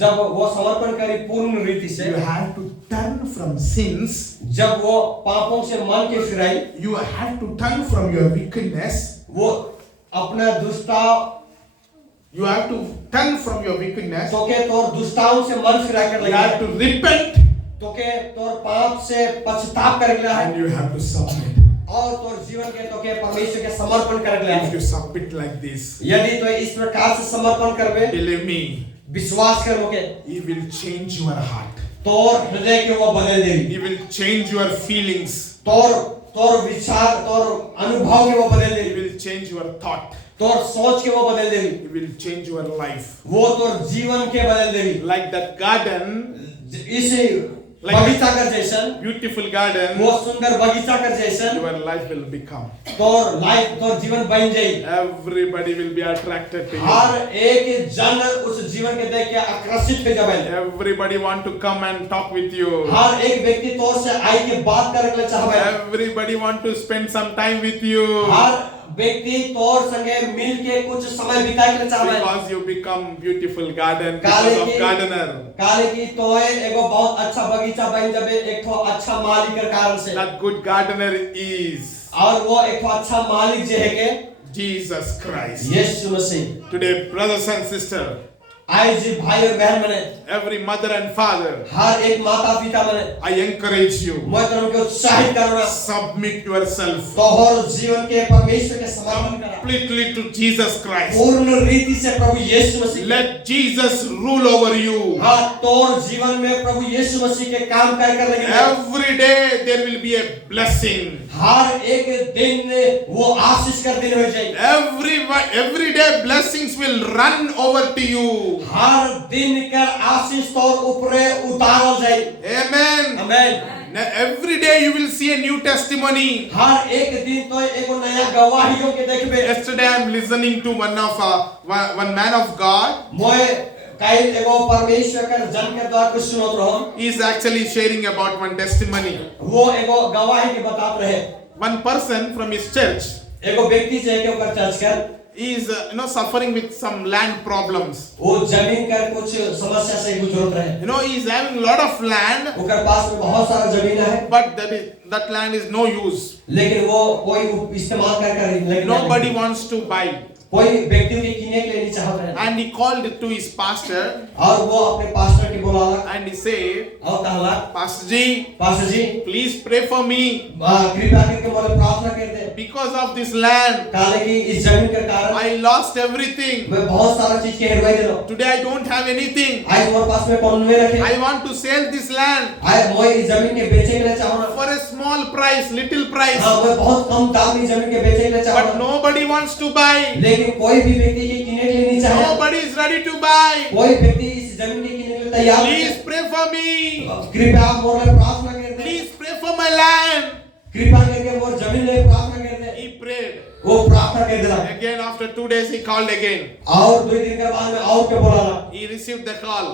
जब वो समर्पण करी पूर्ण रीति से, you have to turn from sins. जब वो पापों से मन के फिराई, You have to turn from your wickedness. वो अपना दुष्टाव You have to turn from your wickedness. तो के तोर दुष्टाओं से मन फिरा कर You have लगे, to repent तो के तोर पाप से पछताप कर लगा है and you have to submit. और तोर जीवन के तो के परमेश्वर के समर्पण कर लगा If है। you submit like this, यदि तो इस प्रकार से समर्पण करबे, believe me, विश्वास कर मोके, He will change your heart. तोर हृदय के वो बदल देगी, He will change your feelings. तोर विचार, तोर अनुभव के वो बदल He देगी, will change your thought. तोर सोच के वो बदल देगी, He will change your life. वो तोर जीवन के बदल देगी। Like that garden, इसे बगीचा कर जैसन, beautiful garden, वो सुंदर बगीचा कर जैसन your life will become. तोर लाइफ, तोर जीवन बन जाई। Everybody will be attracted to you. हर एक जन उस जीवन के देख के आकर्षित हो जावे, Everybody want to come and talk with you. हर एक व्यक्ति तोर से आई के बात करे के लिए चाहवे, Everybody want to spend some time with you. हर व्यक्ति तोर संगे मिल के कुछ समय बिताए के लिए चाहवे, Because you become beautiful garden काले because of की gardener. काले की तोए एगो बहुत अच्छा बगीचा बन जावे एक ठो अच्छा मालिक के कारण से, That good gardener is और वो एक ठो अच्छा मालिक जे है के Jesus Christ. Yeshu Masih. Today, brothers and sisters, आज जी भाई और बहन मने, every mother and father, हर एक माता पिता मने, I encourage you, मैं तुमको उत्साहित करूँगा, submit yourself तोहर जीवन के परमेश्वर के समर्पण करा, completely to Jesus Christ. पूर्ण रीति से प्रभु यीशु मसीह, Let Jesus rule over you. हाँ तोर जीवन में प्रभु यीशु मसीह के काम कर लगे, Every day there will be a blessing. हर एक दिन वो आशीष कर दिन हो जाए, Every day blessings will run over to you. हर दिन का आशीष तोर ऊपरे उतारल जाए। Amen. आमीन। Now, every day you will see a new testimony. हर एक दिन तो एगो नया गवाहियों के देखबे। Yesterday I am listening to one man of God. मैं कई एगो परमेश्वर के जन के द्वारा कुछ सुनत रहम, He is actually sharing about one testimony. वो एगो गवाही के बतात रहे। One person from his church, एगो व्यक्ति जे के ओकर चर्च कर he is suffering with some land problems. वो जमीन का कुछ समस्या से गुजरत रहे। He is having a lot of land, ओकर पास में बहुत सारा जमीन है, but that land is no use. लेकिन वो कोई इस्तेमाल कर Nobody wants to buy. कोई व्यक्ति के किने के लिए नहीं चाहता है। And he called to his pastor और वो अपने पास्टर के बुलाला and he said, और कहला, Pastor ji, pastor ji please pray for me कृपया करके मुझे प्रार्थना कर दे, because of this land. काले की इस जमीन के कारण I lost everything. मैं बहुत सारा चीज के हेरवाई दे रहा हूँ। Today I don't have anything. आज मोर पास में कौन में रखे, I want to sell this land आज मैं इस जमीन के बेचे के लिए चाहूँगा, for a small price, little price. हाँ मैं बहुत कम दाम में जमीन के बेचे के लिए But चाहूँगा, nobody wants to buy. लेकिन कोई भी व्यक्ति के किने के लिए नहीं चाहे, Nobody is ready to buy. कोई व्यक्ति इस जमीन के किने के लिए तैयार नहीं Please है। pray for me. कृपया आप मोर लिए प्रार्थना कर दे, Please pray for my land. कृपया करके मोर जमीन लिए प्रार्थना कर दे। He prayed. वो प्रार्थना कर दिला। Again after 2 days he called again. और 2 दिन के बाद में और के बोला He received the call.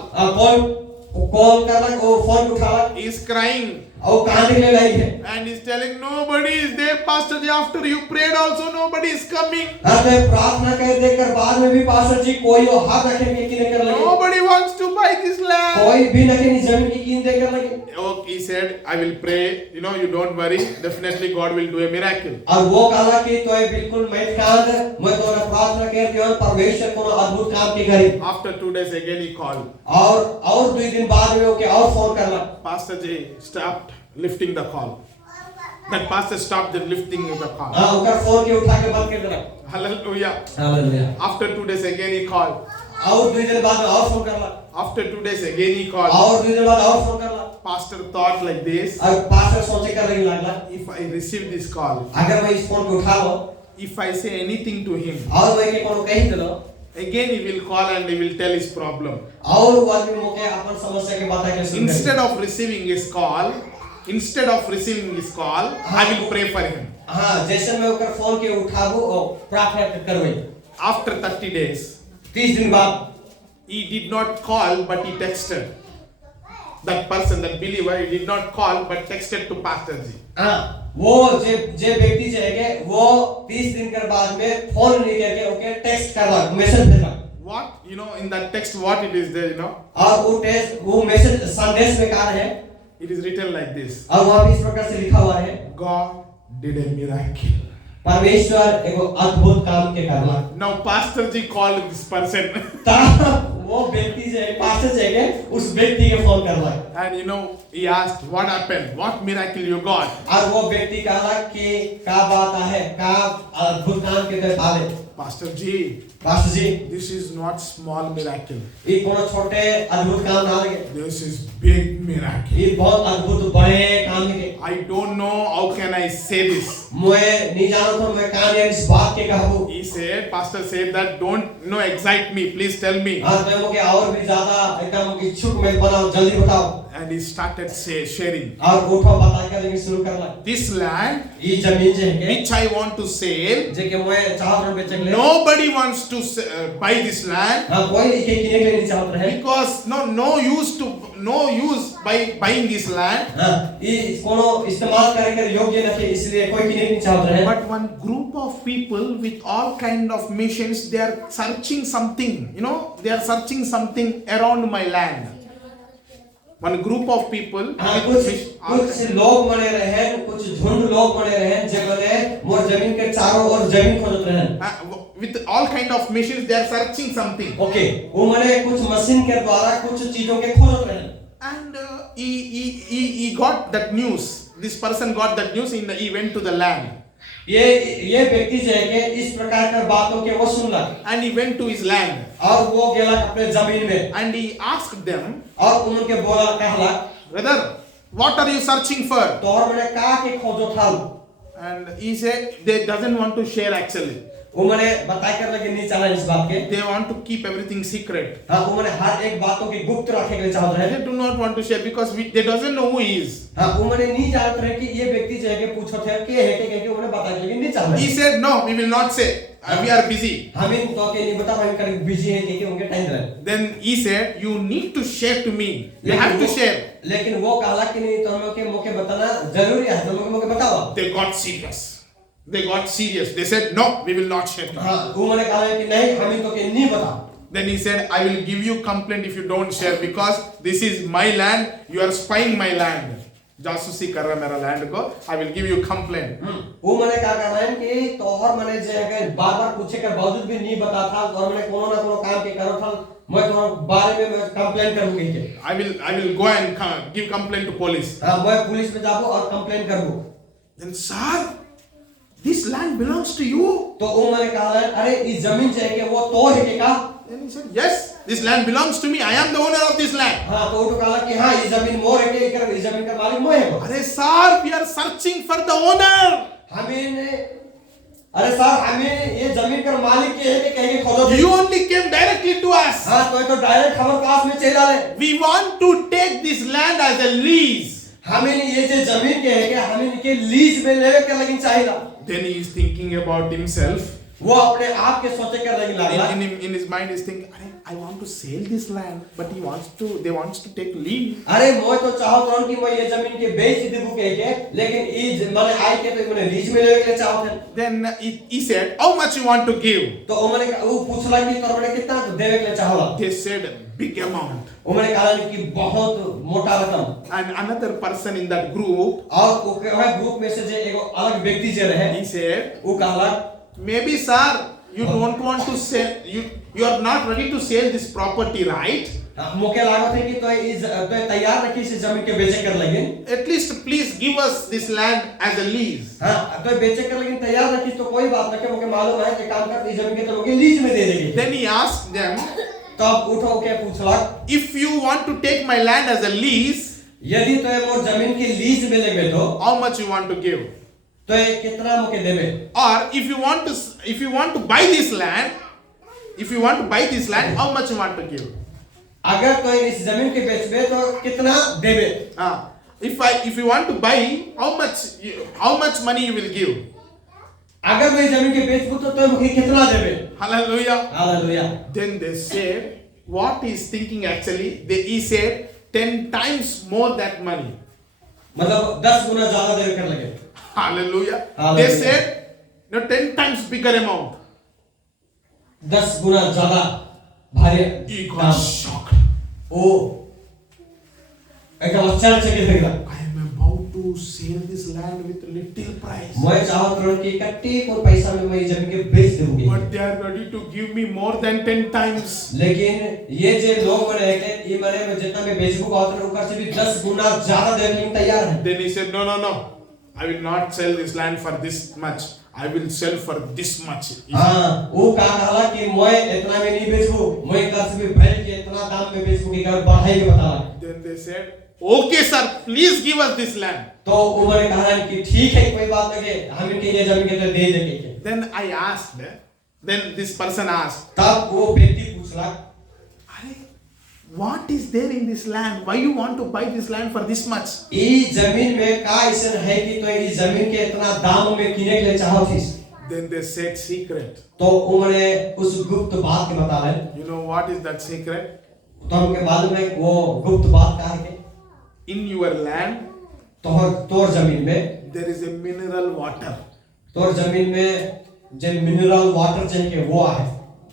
Call करला वो फोन उठाला। He is crying. और कांदने लगी है। And he's telling nobody is there, Pastor Ji. After you prayed also nobody is coming. तो प्रार्थना कर देकर बाद में भी पास्टर जी कोई वो हाथ रखेंगे कि नहीं कर लगे। Nobody wants to buy this land. कोई भी नहीं जमीन की कीन देकर लगे। Oh, he said, I will pray. You know, you don't worry. Definitely God will do a miracle. और वो कहा कि तो बिल्कुल मत कांद, मैं तो प्रार्थना करती हूँ परमेश्वर को अद्भुत काम की करी। After 2 days again he called. और 2 दिन बाद में ओके और फोन करला। Pastor Ji stopped lifting the call. That pastor stopped the lifting of the call. हाँ उनका फोन के उठा के बंद कर दिला। Hallelujah. Hallelujah. After 2 days again he called. और 2 दिन बाद में और फोन करला। After 2 days again he called. और 2 दिन बाद और फोन करला। Pastor thought like this. और पास्टर सोचे कर रही लगला। If I receive this call, अगर मैं इस फोन को उठा लो, if I say anything to him, और मैं के कोनो कही दलो, again he will call and he will tell his problem. और वो आदमी मोके अपन समस्या के बात के सुन। Instead of receiving his call, I will pray for him. हाँ जैसे मैं ओकर फोन के उठाबो और प्रार्थना करबै। After 30 days, 30 दिन बाद he did not call but he texted. That person, that believer, he did not call but texted to Pastor Ji. हाँ वो जे व्यक्ति जो है के वो 30 दिन के बाद में फोन नहीं करके ओके टेक्स्ट करला, मैसेज भेजला। What? You know, in that text, what it is there, you know? और वो मैसेज संदेश में कहा है। It is written like this. और वहाँ भी इस प्रकार से लिखा हुआ है। God did a miracle. परमेश्वर एक अद्भुत काम के करला। Now Pastor Ji called this person. वो व्यक्ति जो है पास्टर जो है उस व्यक्ति के फोन करला। And you know, he asked, what happened? What miracle you got? और वो व्यक्ति कहा कि क्या बात है, क्या अद्भुत काम के ते पाले। Pastor Ji, pastor ji, this is not small miracle. ये कोनो छोटे अद्भुत काम ना लगे। This is big miracle. ये बहुत अद्भुत बड़े काम के। I don't know how can I say this. मैं नहीं जानता हूँ मैं कहाँ इस बात के कहूँ। He said, Pastor said that don't excite me. Please tell me. हाँ तो मुझे और भी ज़्यादा एकदम इच्छुक मैं बनाओ जल्दी बताओ। And he started sharing. और उठो बता कर लेकिन शुरू करला। This land, ये जमीन जो है which I want to sell, जे के मैं चाहता हूँ बेचने के लिए। nobody wants to buy this land. हाँ कोई इके किने के लिए नहीं चाहता है। Because no use by buying this land. हाँ ये कोनो इस्तेमाल करने के योग्य नहीं इसलिए कोई किने नहीं चाहता है। But one group of people with all kind of missions, they are searching something. You know, they are searching something around my land. One group of people. कुछ लोग बने रहे, कुछ झुंड लोग बने रहे, जगले मोर जमीन के चारों ओर जमीन खोजत रहे। With all kind of machines, they are searching something. Okay, वो मने कुछ मशीन के द्वारा कुछ चीजों के खोजत रहे। And he got that news. This person got that news he went to the land. ये व्यक्ति जो है कि इस प्रकार के बातों के वो सुनला। And he went to his land. और वो गेला अपने जमीन में। And he asked them. और उनके बोला कहला। Brother, what are you searching for? तो और मैंने कहा कि खोजो था। And he said they doesn't want to share actually. वो मैंने बताया कर लगे नहीं चला इस बात के। They want to keep everything secret. हाँ वो मैंने हर एक बातों की गुप्त रखे के लिए चाहते हैं। They do not want to share because they doesn't know who he is. हाँ वो मैंने नहीं जानते हैं कि ये व्यक्ति जो है कि पूछो थे कि है कि उन्हें बता के नहीं चाहते। He said no, we will not say. We are busy. हम इन तो के नहीं बता पाएंगे करीब बिजी है कि उनके टाइम रहे। Then he said you need to share to me. You have to share. लेकिन वो कहा कि नहीं तो हम के मौके बताना जरूरी है तो मौके बताओ। They got serious. They said no, we will not share. हाँ वो मैंने कहा कि नहीं हम इन तो के नहीं बता। Then he said I will give you complaint if you don't share because this is my land. You are spying my land. जासूसी कर रहा मेरा लैंड को। I will give you complaint. वो मैंने क्या करना है कि तोहर मैंने जो है बार-बार पूछे के बावजूद भी नहीं बता था और मैंने कोनो ना कोनो काम के करो था मैं तुम्हारे बारे में मैं कंप्लेंट करूंगी के। I will go and give complaint to police. हाँ मैं पुलिस में जाऊँ और कंप्लेंट करूँ। Then sir, this land belongs to you. तो वो मैंने कहा अरे इस जमीन जो है कि वो तो है क्या? Then he said yes, this land belongs to me. I am the owner of this land. हाँ तो वो कहा कि हाँ ये जमीन मोर है कि इस जमीन का मालिक मैं हूँ। अरे sir, we are searching for the owner. अरे सर हमें ये जमीन का मालिक के है कि कहीं खोजो। You only came directly to us. हाँ तो डायरेक्ट हमारे पास में चला ले। We want to take this land as a lease. हमें ये जो जमीन के है कि हमें इनके लीज में लेवे के लेकिन चाहिए। Then he is thinking about himself. वो अपने आप के सोचे कर रही लागला। In his mind, is thinking, I want to sell this land, but they wants to take leave. अरे मैं तो चाहता हूँ कि मैं ये जमीन के बेच देबू के, लेकिन इस मैंने आई के तो मैंने लीज में लेके चाहता हूँ। Then he said, how much you want to give? तो उन्होंने वो पूछला कि तोर बड़े कितना देवे के चाहला? They said big amount. उन्होंने कहा कि बहुत मोटा रकम। And another person in that group, और वो ग्रुप में से जो एक अलग व्यक्ति जो रहे, he said, वो कहला, maybe sir, you don't want to sell, you are not ready to sell this property, right? मुके लागत है कि तो तैयार रखी इस जमीन के बेचे कर लगे। At least please give us this land as a lease. हाँ, तो बेचे कर लगे तैयार रखी तो कोई बात नहीं, मुके मालूम है कि काम कर इस जमीन के तो मुके लीज में दे देंगे। Then he asked them, तब उठो के पूछला, if you want to take my land as a lease, यदि तो मोर जमीन की लीज में लेबे तो how much you want to give? तो कितना मुके देबे? Or if you want to buy this land, how much you want to give? अगर तो इस जमीन के बेचबे तो कितना देबे? If you want to buy, how much money you will give? अगर मैं जमीन के बेचबू तो मुके कितना देबे? Hallelujah. Hallelujah. Then they said, what he is thinking actually, he said 10 times more that money. मतलब 10 गुना ज्यादा देवे कर लगे। Hallelujah. Hallelujah. They said, 10 times bigger amount. 10 गुना ज्यादा भारी। He got shocked. ओ एक आश्चर्यचकित हो गया। I am about to sell this land with little price. मैं चाहता हूँ कि कट्टी को पैसा में मैं जमीन के बेच दूँगी। But they are ready to give me more than 10 times. लेकिन ये जो लोग बने हैं ये मैंने मैं जितना मैं बेचूँ कहते हैं ऊपर से भी 10 गुना ज्यादा देने के तैयार हैं। Then he said, no. I will not sell this land for this much. I will sell for this much. हाँ, वो कहा कि मैं इतना में नहीं बेचूँ, मैं कल से भी भर के इतना दाम में बेचूँ कि कर बढ़ाई के बता। Then they said, okay sir, please give us this land. तो उन्होंने कहा कि ठीक है कोई बात नहीं, हम इनके ये जमीन के तो दे देंगे। Then I asked, then this person asked, तब वो व्यक्ति पूछला, what is there in this land? Why you want to buy this land for this much? इस जमीन में का ऐसा है कि तो इस जमीन के इतना दाम में किने के लिए चाहती? Then they said secret. तो उन्होंने उस गुप्त बात के बता रहे। You know what is that secret? तो हमके मालूम है वो गुप्त बात क्या है? In your land, तोर जमीन में there is a mineral water. तोर जमीन में जो मिनरल वाटर चाहिए वो है।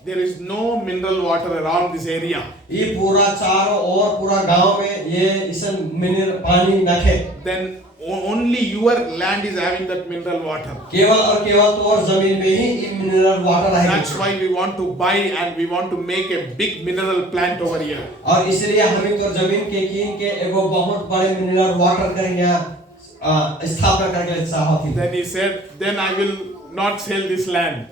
There is no mineral water around this area. ये पूरा चारों ओर पूरा गांव में ये इसन मिनरल पानी नखे। Then only your land is having that mineral water. केवल और केवल तोर जमीन में ही ये मिनरल वाटर है। That's why we want to buy and we want to make a big mineral plant over here. और इसलिए हमें तोर जमीन के कीन के एगो बहुत बड़े मिनरल वाटर करेंगे स्थापना करके चाहती। Then he said, then I will not sell this land.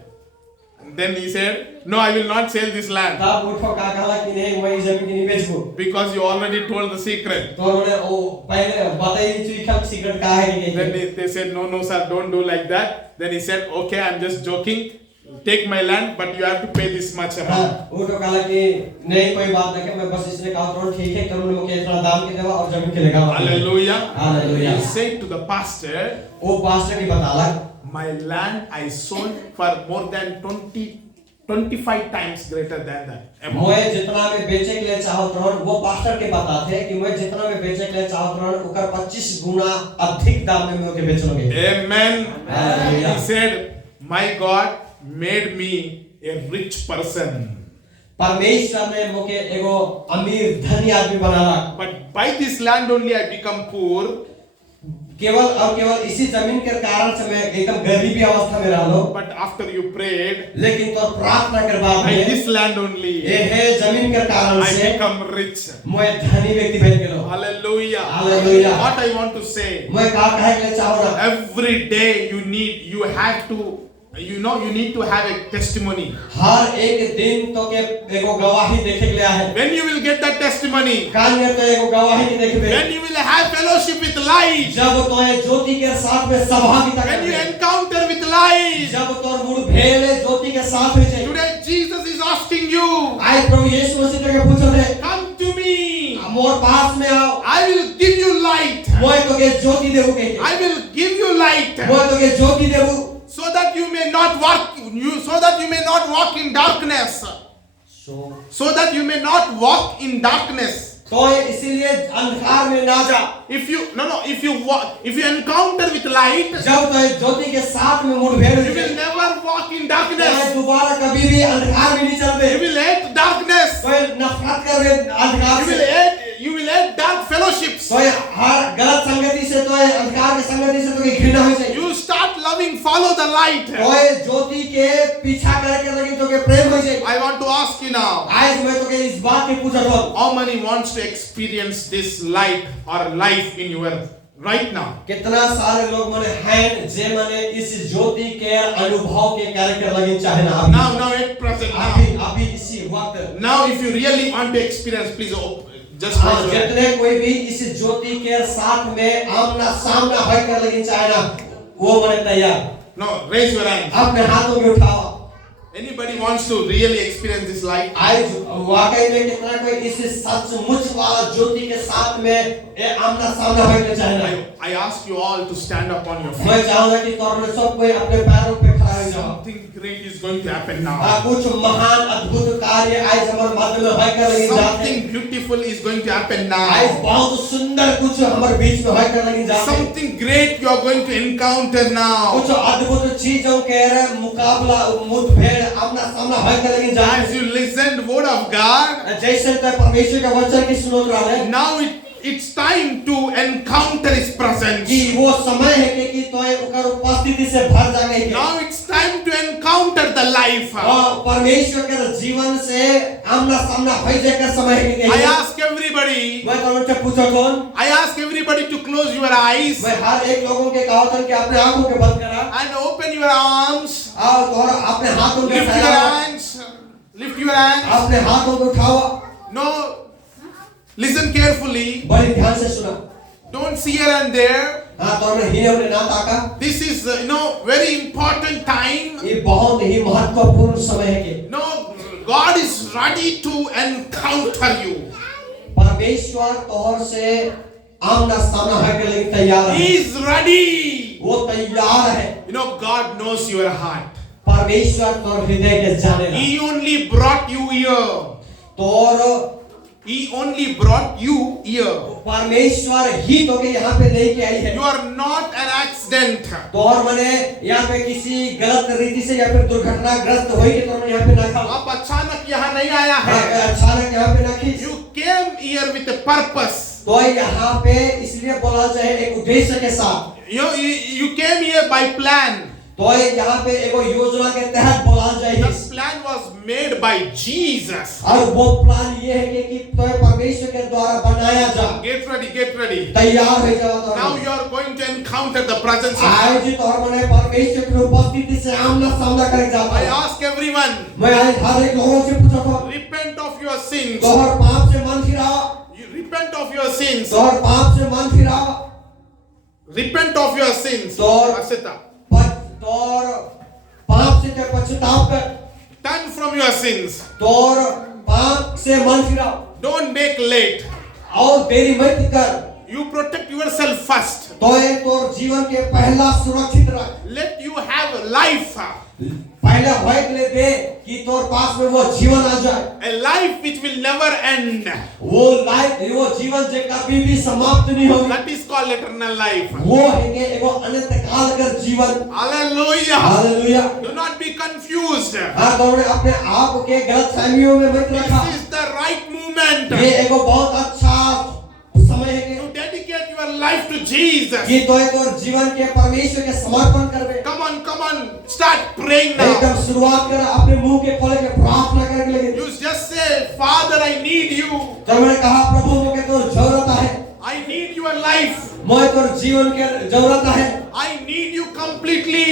Then he said, no, I will not sell this land. तब उठो का कहला कि नहीं मैं जमीन की नहीं बेचूं। Because you already told the secret. तो उन्होंने वो पहले बताई थी कि सीक्रेट क्या है कि Then they said, no sir, don't do like that. Then he said, okay, I'm just joking. Take my land, but you have to pay this much amount. उठो कहला कि नहीं कोई बात नहीं, मैं बस इसने कहा तो ठीक है, तुमने मुझे इतना दाम के देवा और जमीन के लेगा। Hallelujah. Hallelujah. He said to the pastor, वो पास्टर की बताला, my land I sold for more than 25 times greater than that amount. मैं जितना मैं बेचे के लिए चाहता हूँ, वो पास्टर के बताते हैं कि मैं जितना मैं बेचे के लिए चाहता हूँ, उकर 25 गुना अधिक दाम में मुझे बेचोगे। Amen. Hallelujah. He said, my God made me a rich person. परमेश्वर ने मुझे एगो अमीर धनी आदमी बनाला। But by this land only I become poor. केवल और केवल इसी जमीन के कारण से मैं एकदम गरीबी अवस्था में रहा लो। But after you prayed, लेकिन तो प्रार्थना के बाद by this land only ये है जमीन के कारण I से become rich. मैं धनी व्यक्ति बन गया। Hallelujah. Hallelujah. What I want to say, मैं क्या कहे के चाहूँ ना? every day you need to have a testimony. हर एक दिन तो के एगो गवाही देखे के लिए है। When you will get that testimony, कान में तो एगो गवाही की देखे। when you will have fellowship with light, जब तो ये ज्योति के साथ में सहभागिता when you करे, encounter with light, जब तो मुड़ भेले ज्योति के साथ में जे। today Jesus is asking you, आज प्रभु यीशु मसीह के पूछो थे, come to me, मोर पास में आओ, I will give you light, मैं तो के ज्योति देबू के, I will give you light, मैं तो के ज्योति देबू, so that you may not walk in darkness. So that you may not walk in darkness. तो इसीलिए अंधकार में ना जा. If you encounter with light, जब तो ज्योति के साथ में मुठभेड़ you will never walk in तो darkness. दोबारा कभी भी अंधकार में नहीं चलते. You will hate darkness. तो नफरत कर अंधकार You will hate dark fellowships. तो हर गलत संगति से तो अंधकार की संगति से तो घृणा हो जाए. You start follow the light. तो ज्योति के पीछा करके लगी तो के प्रेम हो जाए. I want to ask you now. आज मैं तो के इस बात की पूछा था. How many wants to experience this light or life in your right now? कितना सारे लोग मने हैं जे मने इस ज्योति के अनुभव के कैरेक्टर लगे चाहे ना. Now at present now. अभी इसी वक्त. Now if you really want to experience, please just raise your hand. जितने कोई भी इस ज्योति के साथ में आमना सामना होकर लगे चाहे ना वो मने तैयार. No, raise your hand. अपने हाथों में उठाओ. Anybody wants to really experience this light? आज वाकई में कितना कोई इस सचमुच वाला ज्योति के साथ में आमना सामना होकर चाहे ना. I ask you all to stand up on your feet. मैं चाहूंगा कि तुम सब कोई अपने पैरों पे खड़ा हो जाओ. Something great is going to happen now. कुछ महान अद्भुत कार्य आज हमारे मध्य में होकर लगे जाते हैं. Something beautiful is going to happen now. आज बहुत सुंदर कुछ हमारे बीच में होकर लगे जाते हैं. Something great you are going to encounter now. कुछ अद्भुत चीजों के मुकाबला मुठभेड़ आमना सामना होकर लगे जाते हैं. As you listen the word of God, जैसे तो परमेश्वर का वचन की सुनो रहा है. now it's time to encounter His presence. कि वो समय है कि तो उनका उपस्थिति से भर जाएंगे. Now it's time to encounter the life. परमेश्वर के जीवन से आमना सामना हो जाएगा समय है. I ask everybody. मैं तुमसे पूछो कौन. I ask everybody to close your eyes मैं हर एक लोगों के कहा था कि अपने आंखों के बंद करा. and open your arms. आओ तो अपने हाथों के Lift your hands. Lift your hands. अपने हाथों को उठाओ. No. Listen carefully. बड़े ध्यान से सुना. Don't see here and there. हाँ तो हमने हीरे हमने ना ताका. This is very important time. ये बहुत ही महत्वपूर्ण समय है कि. No, God is ready to encounter you. परमेश्वर तोहर से आमना सामना होकर के लिए तैयार है. He is ready. वो तैयार है. God knows your heart. परमेश्वर तोर हृदय के जाने. He only brought you here. तोर He only brought you here. परमेश्वर ही तो के यहाँ पे लेके आई है. You are not an accident. तोर मने यहाँ पे किसी गलत रीति से या फिर दुर्घटनाग्रस्त हुई कि तुमने यहाँ पे ना खा. आप अचानक यहाँ नहीं आया है. अचानक यहाँ पे ना खींच. You came here with a purpose. तो यहाँ पे इसलिए बोला जाए एक उद्देश्य के साथ. You came here by plan. तो यहाँ पे एक योजना के तहत बोला जाए. The plan was made by Jesus. और वो प्लान ये है कि तो परमेश्वर के द्वारा बनाया जा. Get ready, get ready. तैयार हो जाओ. Now you are going to encounter the presence of God. आज तो हमने परमेश्वर की उपस्थिति से आमना सामना करके जाता I है. ask everyone. मैं आज हर एक लोगों से पूछा था. Repent of your sins. तोहर पाप से मन फिराओ. You repent of your sins. तोहर पाप से मन फिराओ. Repent of your sins. तोहर पाप से पछताव कर. Turn from your sins. तोहर पाप से मन फिराओ. Don't make late. और देरी मत कर. You protect yourself first. तो ये तोर जीवन के पहला सुरक्षित रख. Let you have life. पहले होए ले दे कि तोर पास में वो जीवन आ जाए. A life which will never end. वो लाइफ वो जीवन जो कभी भी समाप्त नहीं होगी. That is called eternal life. वो है कि एगो अनंत काल का जीवन. Hallelujah. Hallelujah. Do not be confused. हाँ तो अपने आप के गलत फहमियों में मत रखा. This is the right moment. ये एगो बहुत अच्छा समय है To dedicate your life to Jesus. कि तो एक और जीवन के परमेश्वर के समर्पण करवे. Come on. Start praying now. एकदम शुरुआत कर अपने मुंह के खोले के प्रार्थना करने लगे. You just say, Father, I need you. तो मैंने कहा प्रभु मुझे तो जरूरत है. I need your life. मुझे तो जीवन के जरूरत है. I need you completely.